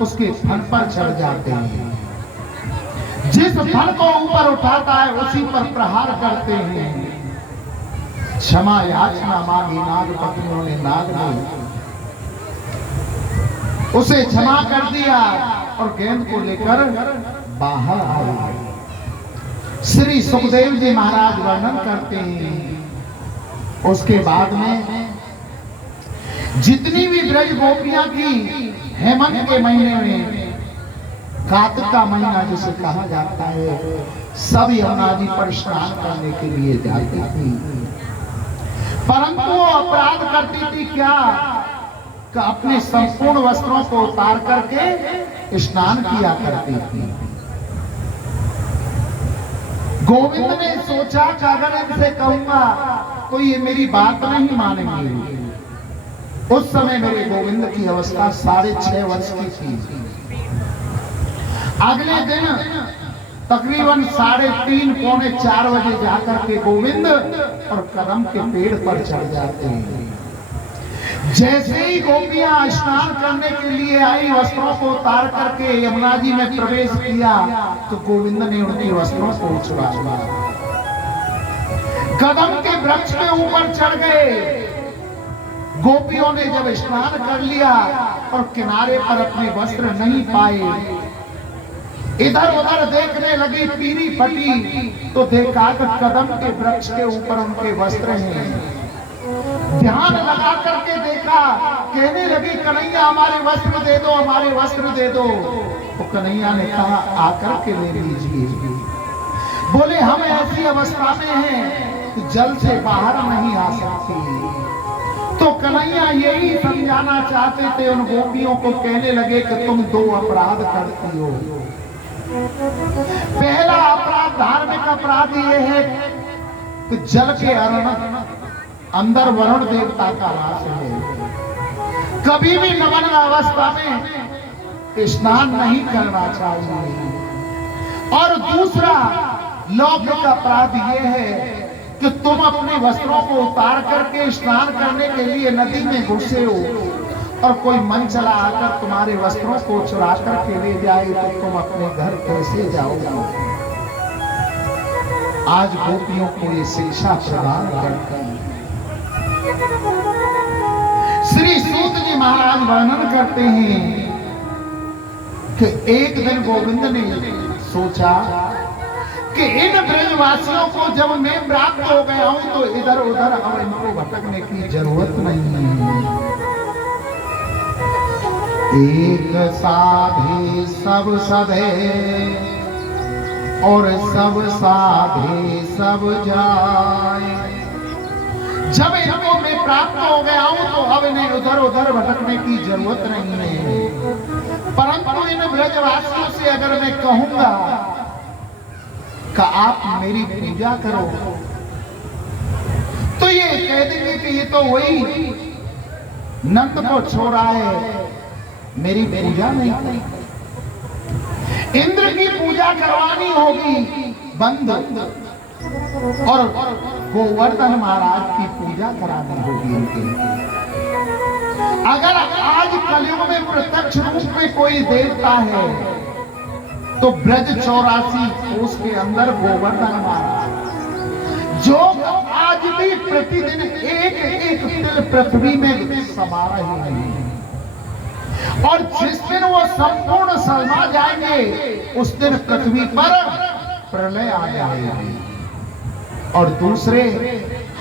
उसके फन पर चढ़ जाते हैं। जिस फल को ऊपर उठाता है उसी पर प्रहार करते हैं। क्षमा याचना मांगी नाग पत्नियों ने, नाग ने उसे क्षमा कर दिया और गेंद को लेकर बाहर आए। श्री सुखदेव जी महाराज वर्णन करते हैं। उसके बाद में जितनी भी ब्रज गोपियां थी, हेमंत के महीने में, कार्तिक का महीना जिसे कहा जाता है, सब यमुना जी पर स्नान करने के लिए जाती थी। परंतु वो अपराध करती थी क्या कि अपने संपूर्ण वस्त्रों को उतार करके स्नान किया करती थी। गोविंद ने सोचा कि अगर इनसे कहूंगा तो ये मेरी बात नहीं मानेंगे। उस समय मेरे गोविंद की अवस्था 6.5 वर्ष की थी। अगले दिन तकरीबन 3:30 पौने 4 बजे जाकर के गोविंद और कदम के पेड़ पर चढ़ जाते हैं। जैसे ही गोपियां स्नान करने के लिए आई, वस्त्रों को उतार करके यमुना जी में प्रवेश किया, तो गोविंद ने उनके वस्त्रों को छुड़ा लिया। कदम के वृक्ष के ऊपर चढ़ गए। गोपियों ने जब स्नान कर लिया और किनारे पर अपने वस्त्र नहीं पाए, इधर उधर देखने लगी, पीली फटी, तो देखा कि कदम के वृक्ष के ऊपर उनके वस्त्र हैं। ध्यान लगा करके देखा, कहने लगी कन्हैया हमारे वस्त्र दे दो, हमारे वस्त्र दे दो। तो कन्हैया ने कहा आकर के ले लीजिए। बोले हम ऐसी अवस्था में हैं कि जल से बाहर नहीं आ सकती। तो कन्हैया यही समझाना चाहते थे उन गोपियों को, कहने लगे कि तुम दो अपराध करती हो। पहला अपराध, धार्मिक अपराध ये है कि जल के अंदर वरुण देवता का वास है। कभी भी नमन अवस्था में स्नान नहीं करना चाहिए। और दूसरा लौकिक अपराध यह है कि तुम अपने वस्त्रों को उतार करके स्नान करने के लिए नदी में घुसे हो और कोई मन चला आकर तुम्हारे वस्त्रों को चुरा करके ले जाए, तो तुम अपने घर कैसे जाओगे? आज गोपियों को ये शिक्षा प्रदान करते हैं। श्री सूत जी महाराज वर्णन करते हैं कि एक दिन गोविंद ने सोचा कि इन ब्रजवासियों को जब मैं प्राप्त हो गया हूं, तो इधर उधर अब इनको भटकने की जरूरत नहीं है। एक साधे सब सधे और सब साधे सब जाए। जब इनको मैं प्राप्त हो गया हूं, तो अब इन्हें उधर उधर भटकने की जरूरत नहीं है। परंतु इन ब्रजवासियों से अगर मैं कहूंगा कि आप मेरी पूजा करो, तो ये कह देंगे कि ये तो वही नंद को छोड़ा है, मेरी पूजा नहीं करी। इंद्र की पूजा करवानी होगी बंद, और गोवर्धन महाराज की पूजा करानी होगी उनके। अगर आज कलयुग में प्रत्यक्ष रूप में कोई देवता है, तो ब्रज 84 कोष के अंदर गोवर्धन महाराज, जो आज भी प्रतिदिन एक एक तिल पृथ्वी में समा रहे हैं। और जिस दिन वो संपूर्ण समा जाएंगे, उस दिन पृथ्वी पर प्रलय आ जाएगी। और दूसरे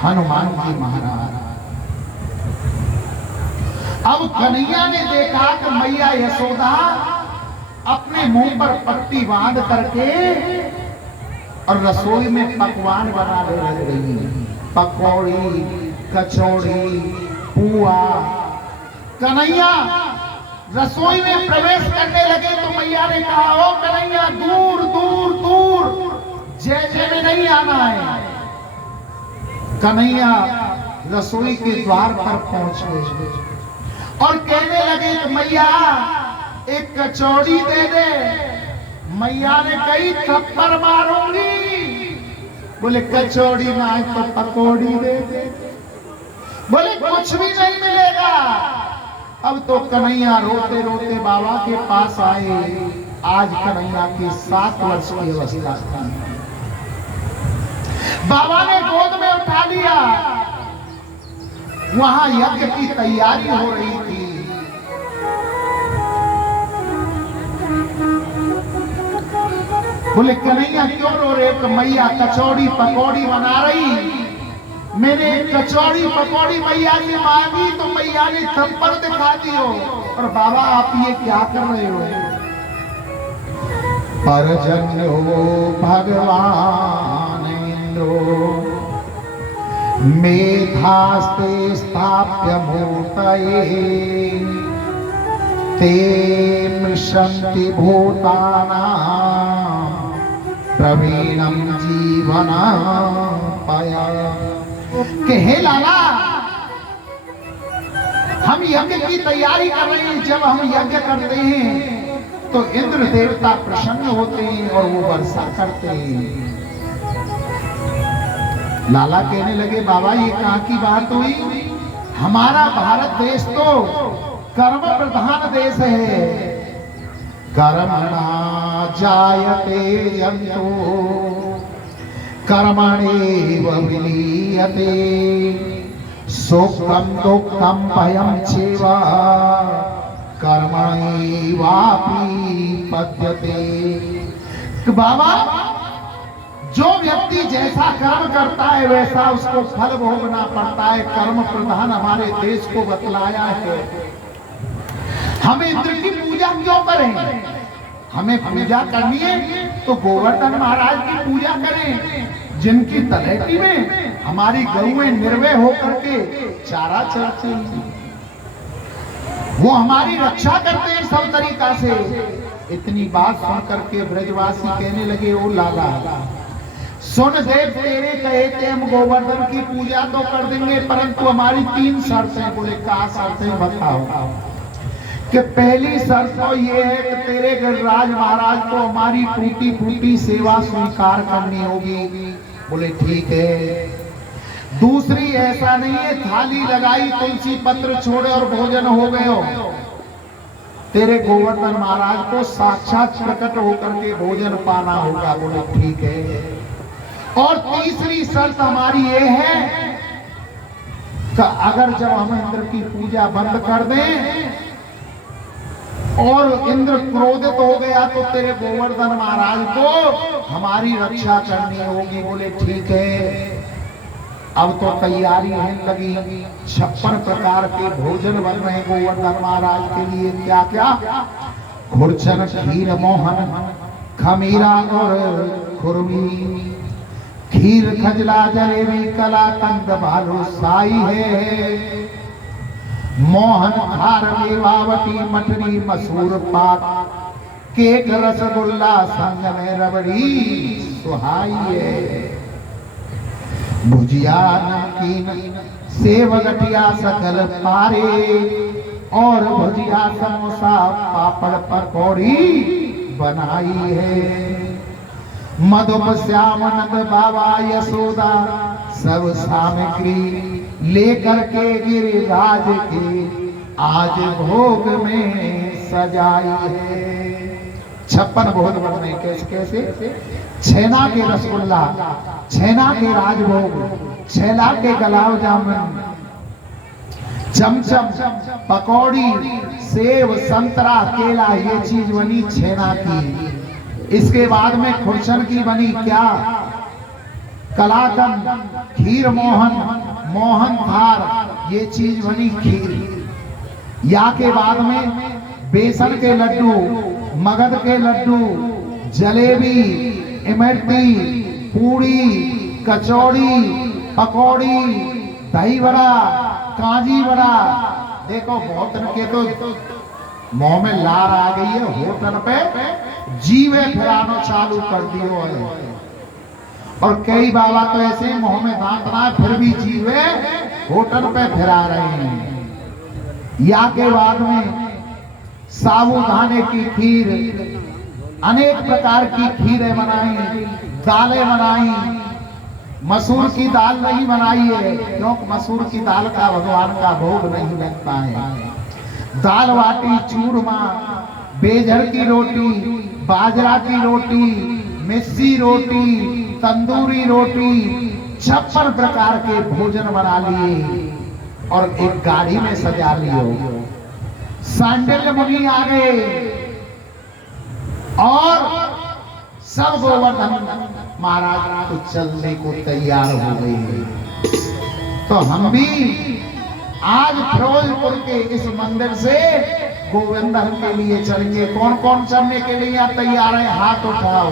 हनुमान जी महाराज। अब कन्हैया ने देखा कि मैया यशोदा अपने मुंह पर पट्टी बांध करके और रसोई में पकवान बनाने लग गई। पकौड़ी, कचौड़ी, पुआ। कन्हैया रसोई में प्रवेश करने लगे तो मैया ने कहा, ओ कन्हैया दूर दूर दूर, जय जय में नहीं आना है। कन्हैया रसोई के द्वार पर पहुंच गए और कहने लगे कि मैया एक कचौड़ी दे दे। मैया ने कही थप्पड़ मारूंगी। बोले कचौड़ी ना है तो पकौड़ी दे दे। बोले कुछ भी नहीं मिलेगा। अब तो कन्हैया रोते रोते बाबा के पास आए। आज कन्हैया की 7 वर्ष की अवस्था थी। बाबा ने गोद में उठा लिया। वहां यज्ञ की तैयारी हो रही थी। बोले कन्हैया क्यों रो रहे? तो मैया कचौड़ी पकौड़ी बना रही। मैंने कचौड़ी पकौड़ी मैया से मांगी तो मैया ने थप्पड़ दिखा दियो। और बाबा आप ये क्या कर रहे हो? परजन्यो भगवान इंद्रो मेधास्ते स्थाप्य मूर्तये ते मृशन्ति भूतानां प्रवीणं जीवनापया। कि हे लाला, हम यज्ञ की तैयारी कर रहे हैं। जब हम यज्ञ करते हैं तो इंद्र देवता प्रसन्न होते हैं और वो वर्षा करते हैं। लाला कहने लगे बाबा ये कहाँ की बात हुई? हमारा भारत देश तो कर्म प्रधान देश है। कर्मणा जायते जंतु कर्मणेव विलीयते सुखम दुखम भयम चैव कर्मणैवापि पद्यते। तो बाबा, जो व्यक्ति जैसा कर्म करता है वैसा उसको फल भोगना पड़ता है। कर्म प्रधान हमारे देश को बतलाया है। हम इंद्र की पूजा क्यों करें? हमें पूजा करनी है तो गोवर्धन महाराज की पूजा करें, जिनकी तलहटी में हमारी गौएं निर्भय होकर के चारा चरती हैं। वो हमारी रक्षा करते हैं सब तरीका से। इतनी बात सुन करके ब्रजवासी कहने लगे, ओ लाला सुन देख, तेरे कहे कि हम गोवर्धन की पूजा तो कर देंगे, परंतु हमारी 3 शर्तें। बोले क्या शर्तें बताओ? कि पहली शर्त तो ये है कि तेरे गिरिराज महाराज को हमारी टूटी फूटी सेवा स्वीकार करनी होगी। बोले ठीक है। दूसरी, ऐसा नहीं है थाली लगाई, तुलसी पत्र छोड़े और भोजन हो गए हो। तेरे गोवर्धन महाराज को साक्षात प्रकट होकर के भोजन पाना होगा। बोले ठीक है। और तीसरी शर्त हमारी ये है कि अगर जब हम इंद्र की पूजा बंद कर दें और इंद्र क्रोधित हो गया तो तेरे गोवर्धन महाराज को हमारी रक्षा करनी होगी। बोले ठीक है। अब तो तैयारी होने लगी। 56 प्रकार के भोजन बन रहे हैं गोवर्धन महाराज के लिए। क्या क्या? खुरचन, खीर, मोहन, खमीरा और खुरमी। खीर, खजला, जलेबी, कलाकंद, बालूशाही है। मोहन, खार, मेवावटी, मठरी, मसूर पाक, केक, रसगुल्ला, संग में रबड़ी सुहाई है। भुजिया, नमकीन, सेव, गठिया, सकल पारे और भुजिया, समोसा, पापड़, पकौड़ी बनाई है। मधुप, श्याम, नंद बाबा, यशोदा सब सामग्री लेकर के गिरिराज के आज भोग में सजाई है। 56 भोग बन रहे। कैसे कैसे? छेना के रसगुल्ला, छेना के राजभोग, छेना के गुलाब जामुन, चमचम, पकौड़ी, सेव, संतरा, केला, ये चीज बनी छेना की। इसके बाद में खुरचन की बनी क्या? कलाकंद, खीर मोहन, मोहन थार, ये चीज बनी खीर। या के बाद में बेसन के लड्डू, मगध के लड्डू, जलेबी, इमरती, पूड़ी, कचौड़ी, पकौड़ी, दही बड़ा, कांजी बड़ा। देखो बहुत के तो मुंह में लार आ गई है। होटल पे जीवे फिरानो चालू कर दियो है। और कई बाबा तो ऐसे मुंह में दांत ना फिर भी जीवे होटल पे फिरा रहे हैं। या के बाद में साबूदाने की खीर, अनेक प्रकार की खीरें बनाई, दालें बनाई। मसूर की दाल नहीं बनाई है, क्योंकि मसूर की दाल का भगवान का भोग नहीं लगता है। दाल बाटी, चूरमा, बेजर की रोटी, बाजरा की रोटी, मिस्सी रोटी, तंदूरी रोटी, 56 प्रकार के भोजन बना लिए और एक गाड़ी में सजा लियो। सांडिल्य मुनि आ गए और सब गोवर्धन महाराज को चलने को तैयार हो गए। तो हम भी आज फिरोजपुर के इस मंदिर से गोवर्धन के लिए चलेंगे। कौन कौन चलने के लिए आप तैयार है? हाथ उठाओ।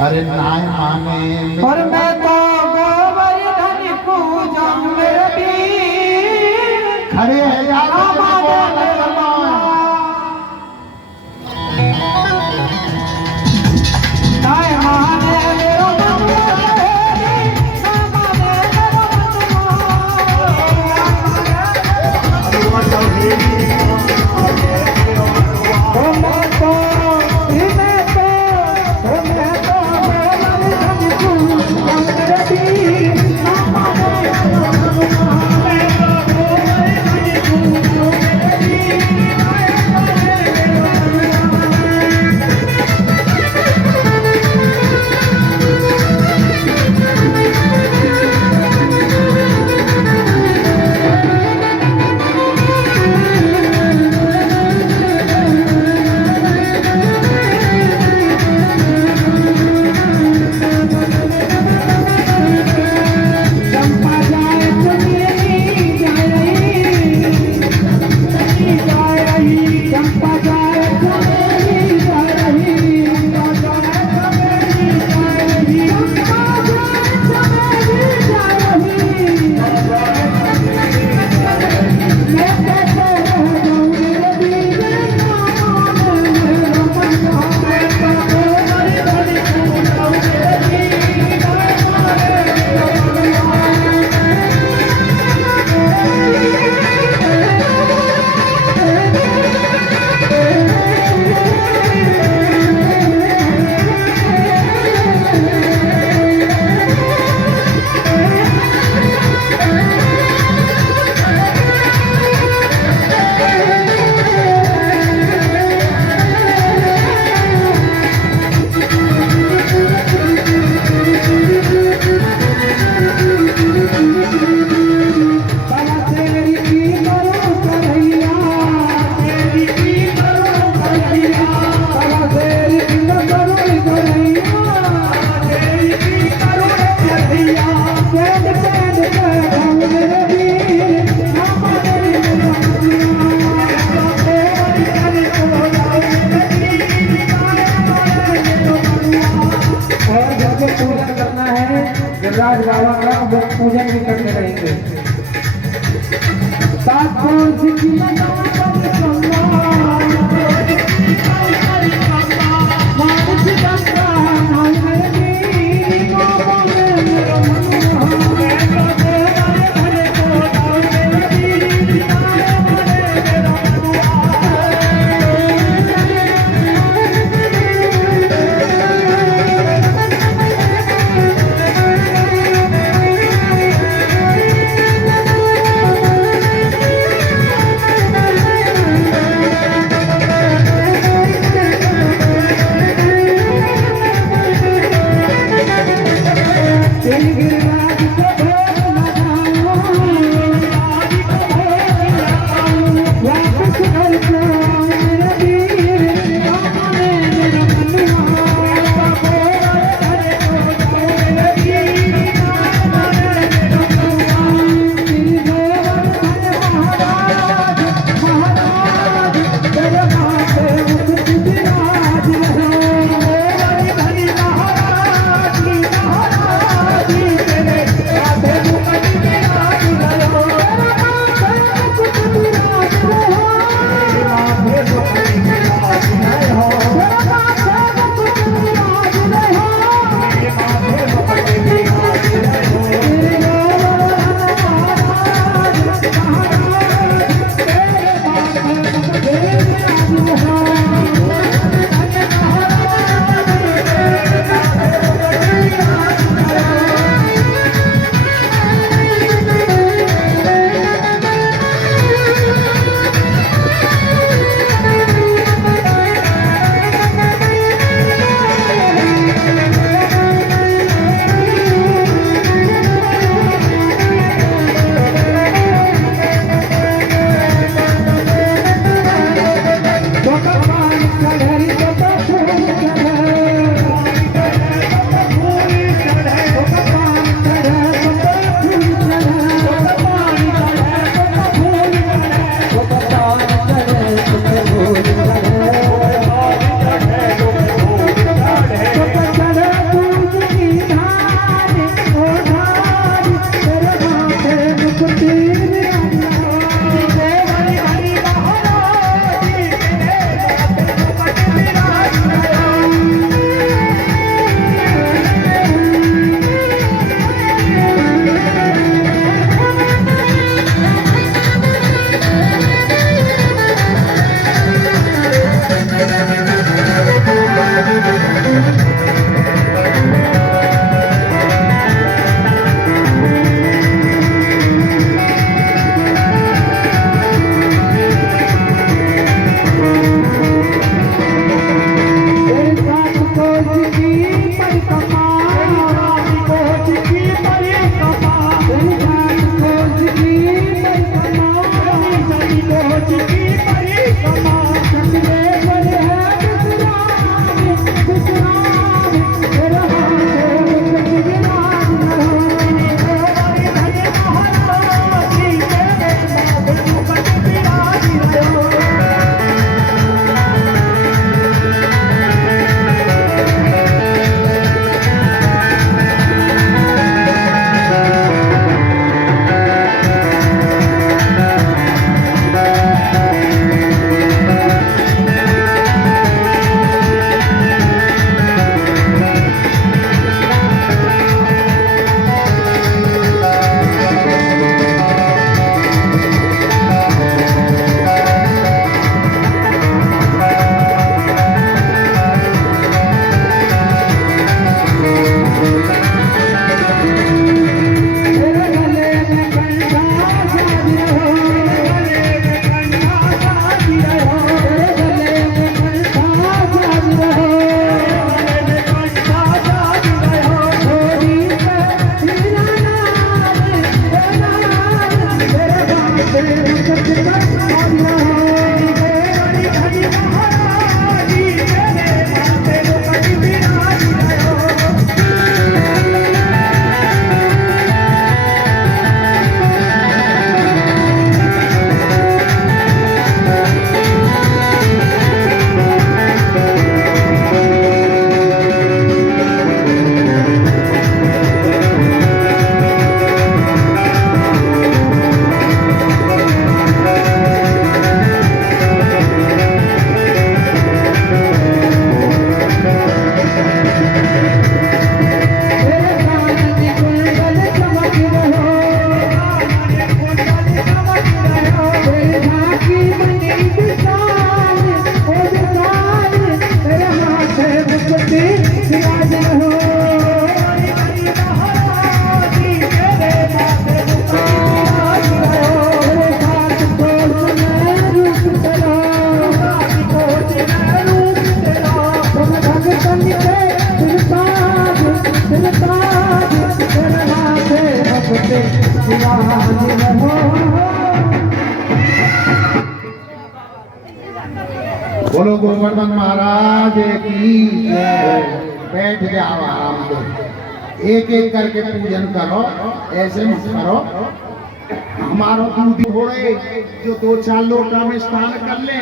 अरे नाय माने और मैं तो गोवर्धन पूजा मेरे पीर खड़े हैं यार। बोलो गोवर्धन महाराज की जय। बैठ जाओ आराम से, एक एक करके पूजन करो, ऐसे मत करो। हमारा दूध घोड़े जो 2-4 लोटा में स्नान कर ले,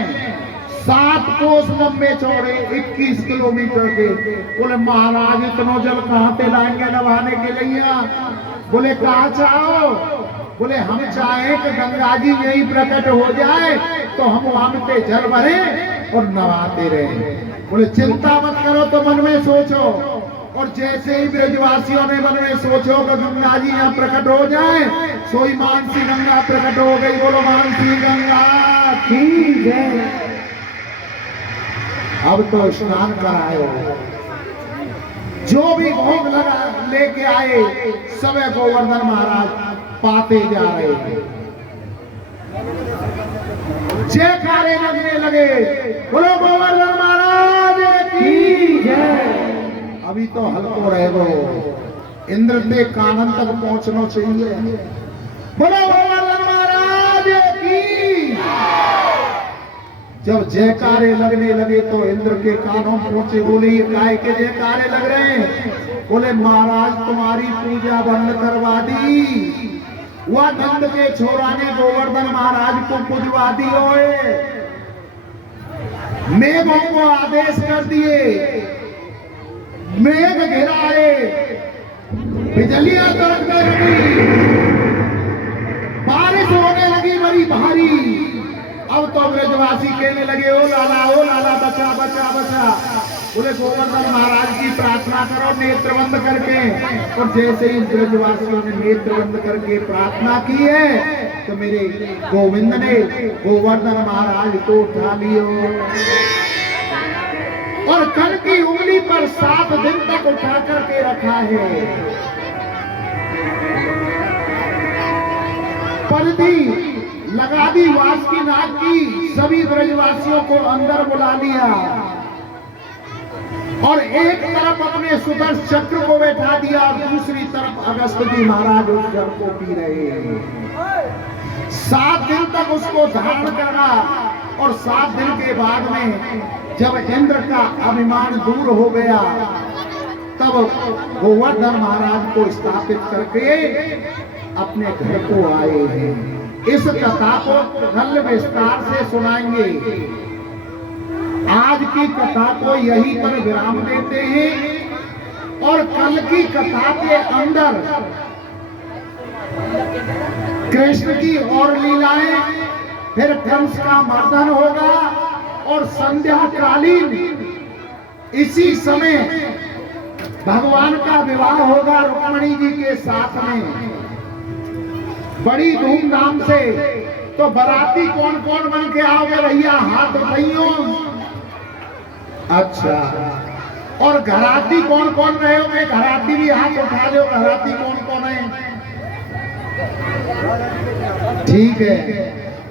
7 कोस लंबे चौड़े 21 किलोमीटर के। बोले महाराज इतना जल कहाँ पे लाएंगे नहाने के लिए? बोले कहा चाहो? बोले हम चाहे कि गंगा जी यही प्रकट हो जाए तो हम वहां पे जल भरे और नहाते रहे। बोले चिंता मत करो, तो मन में सोचो। और जैसे ही ब्रजवासियों ने मन में सोचो कि गंगा जी यहाँ प्रकट हो जाए, सोई मानसी गंगा प्रकट हो गई। बोलो मानसी गंगा की जय। अब तो स्नान करायो, जो भी भोग लगा लेके आए सब गोवर्धन महाराज पाते जा रहे हैं। जयकारे लगने लगे, बोलो गोवर्धन महाराज की जय। अभी तो हल्को रह गो, इंद्र के कानन तक पहुंचना चाहिए। बोलो गोवर्धन महाराज की। जब जयकारे लगने लगे तो इंद्र के कानों पहुंचे। बोले ये काय के जयकारे लग रहे हैं? बोले महाराज तुम्हारी पूजा बंद करवा दी, वह नंद के छोरा ने गोवर्धन महाराज को पुजवा दी। ओए मेघों को आदेश कर दिए, मेघ गिराए, बिजलियां कड़कने लगी, बारिश होने लगी बड़ी भारी। अब तो ब्रजवासी कहने लगे ओ लाला बचा बचा बचा। बोले गोवर्धन महाराज की प्रार्थना करो नेत्र बंद करके। और जैसे ही ब्रजवासियों ने नेत्र बंद करके प्रार्थना की है तो मेरे गोविंद ने गोवर्धन महाराज को उठा लियो और कल की उंगली पर 7 दिन तक उठा करके रखा है। परिधि लगा दी वासुकीनाथ की, सभी ब्रजवासियों को अंदर बुला लिया और एक तरफ अपने सुदर्शन चक्र को बैठा दिया और दूसरी तरफ अगस्त जी महाराज उस जल को पी रहे हैं। 7 दिन तक उसको धारण करना और 7 दिन के बाद में जब इंद्र का अभिमान दूर हो गया तब गोवर्धन महाराज को स्थापित करके अपने घर को आए हैं। इस कथा को कल विस्तार से सुनाएंगे। आज की कथा को यहीं पर विराम देते हैं और कल की कथा के अंदर कृष्ण की और लीलाएं, फिर कंस का मर्दन होगा और संध्या कालीन इसी समय भगवान का विवाह होगा रुक्मिणी जी के साथ में बड़ी धूमधाम से। तो बाराती कौन कौन बन के आओगे भैया? हाथ उठाइयो। अच्छा, और घराती कौन कौन रहोगे? घराती भी हाथ उठा दो। घराती कौन कौन है? ठीक है।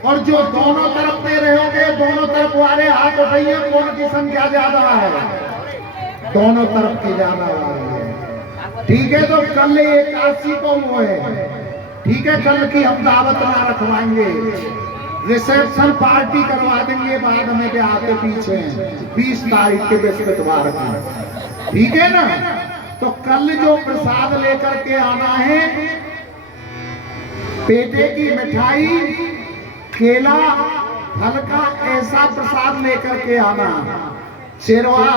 और जो दोनों तरफ में रहोगे दोनों तरफ वाले हाथ उठाइए। कौन की संख्या ज्यादा है? दोनों तरफ की ज्यादा है। ठीक है, तो कल 81 को वो है। ठीक है, कल की हम दावत ना रखवाएंगे, रिसेप्शन पार्टी करवा देंगे बाद में ब्याह के पीछे 20 तारीख के बृहस्पतिवार की। ठीक है ना? तो कल जो प्रसाद लेकर के आना है, पेटे की मिठाई, केला, फल का ऐसा प्रसाद लेकर के आना। शेरवा,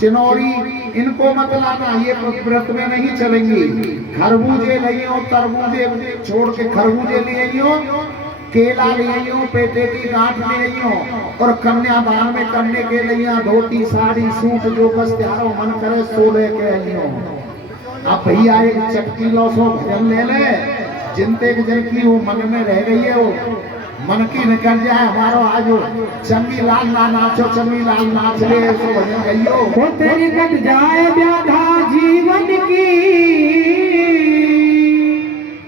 चिनौरी इनको मत लाना, ये व्रत में नहीं चलेंगी। खरबूजे लियो, तरबूजे छोड़ के खरबूजे लियो, केला लियो, पेटे की गांठ लियो और कन्यादान में करने के लिए धोती साड़ी सूट जो बस त्यारो मन करे सो लेके लियो। अब भैया एक चटकी लो, सो भजन ले ले, जिनते के जन की वो मन में रह गई है वो मन की निकल जाए। हमारो आज चंगी लाल ना नाचो, चंगी लाल नाच ले, सो भजन गइयो। वो तेरी कट जाए व्याधा जीवन की,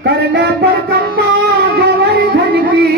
करने पर कम्मा गोवर्धन की।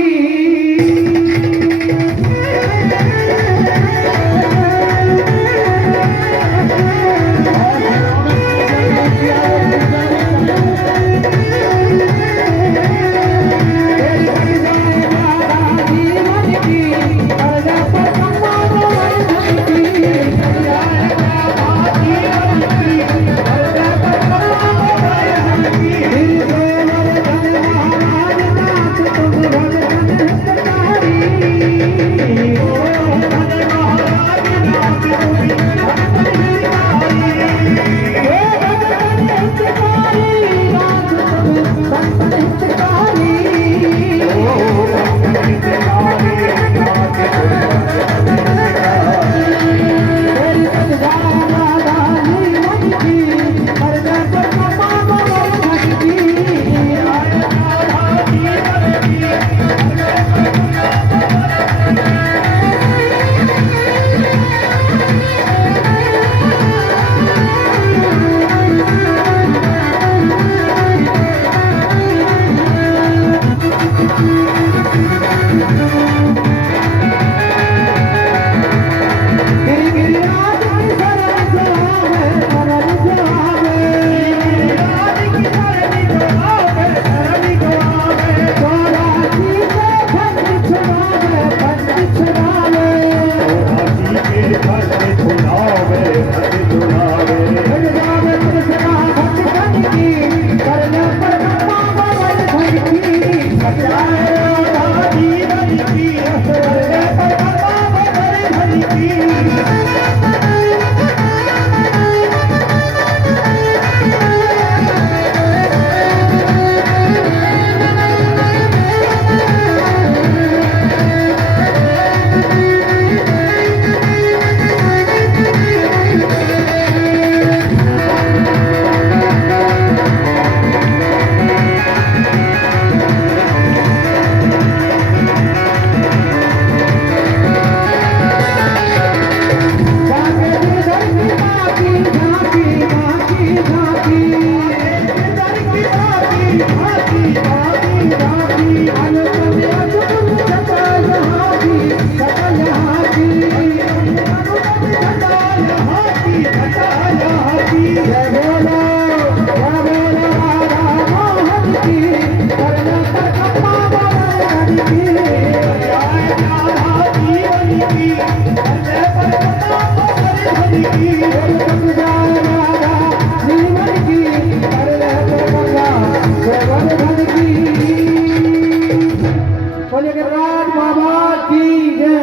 बोलिए गिरिराज बाबा की जय।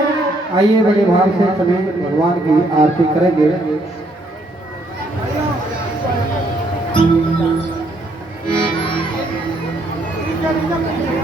आइए बड़े भाव से सभी भगवान की आरती करेंगे। Thank you.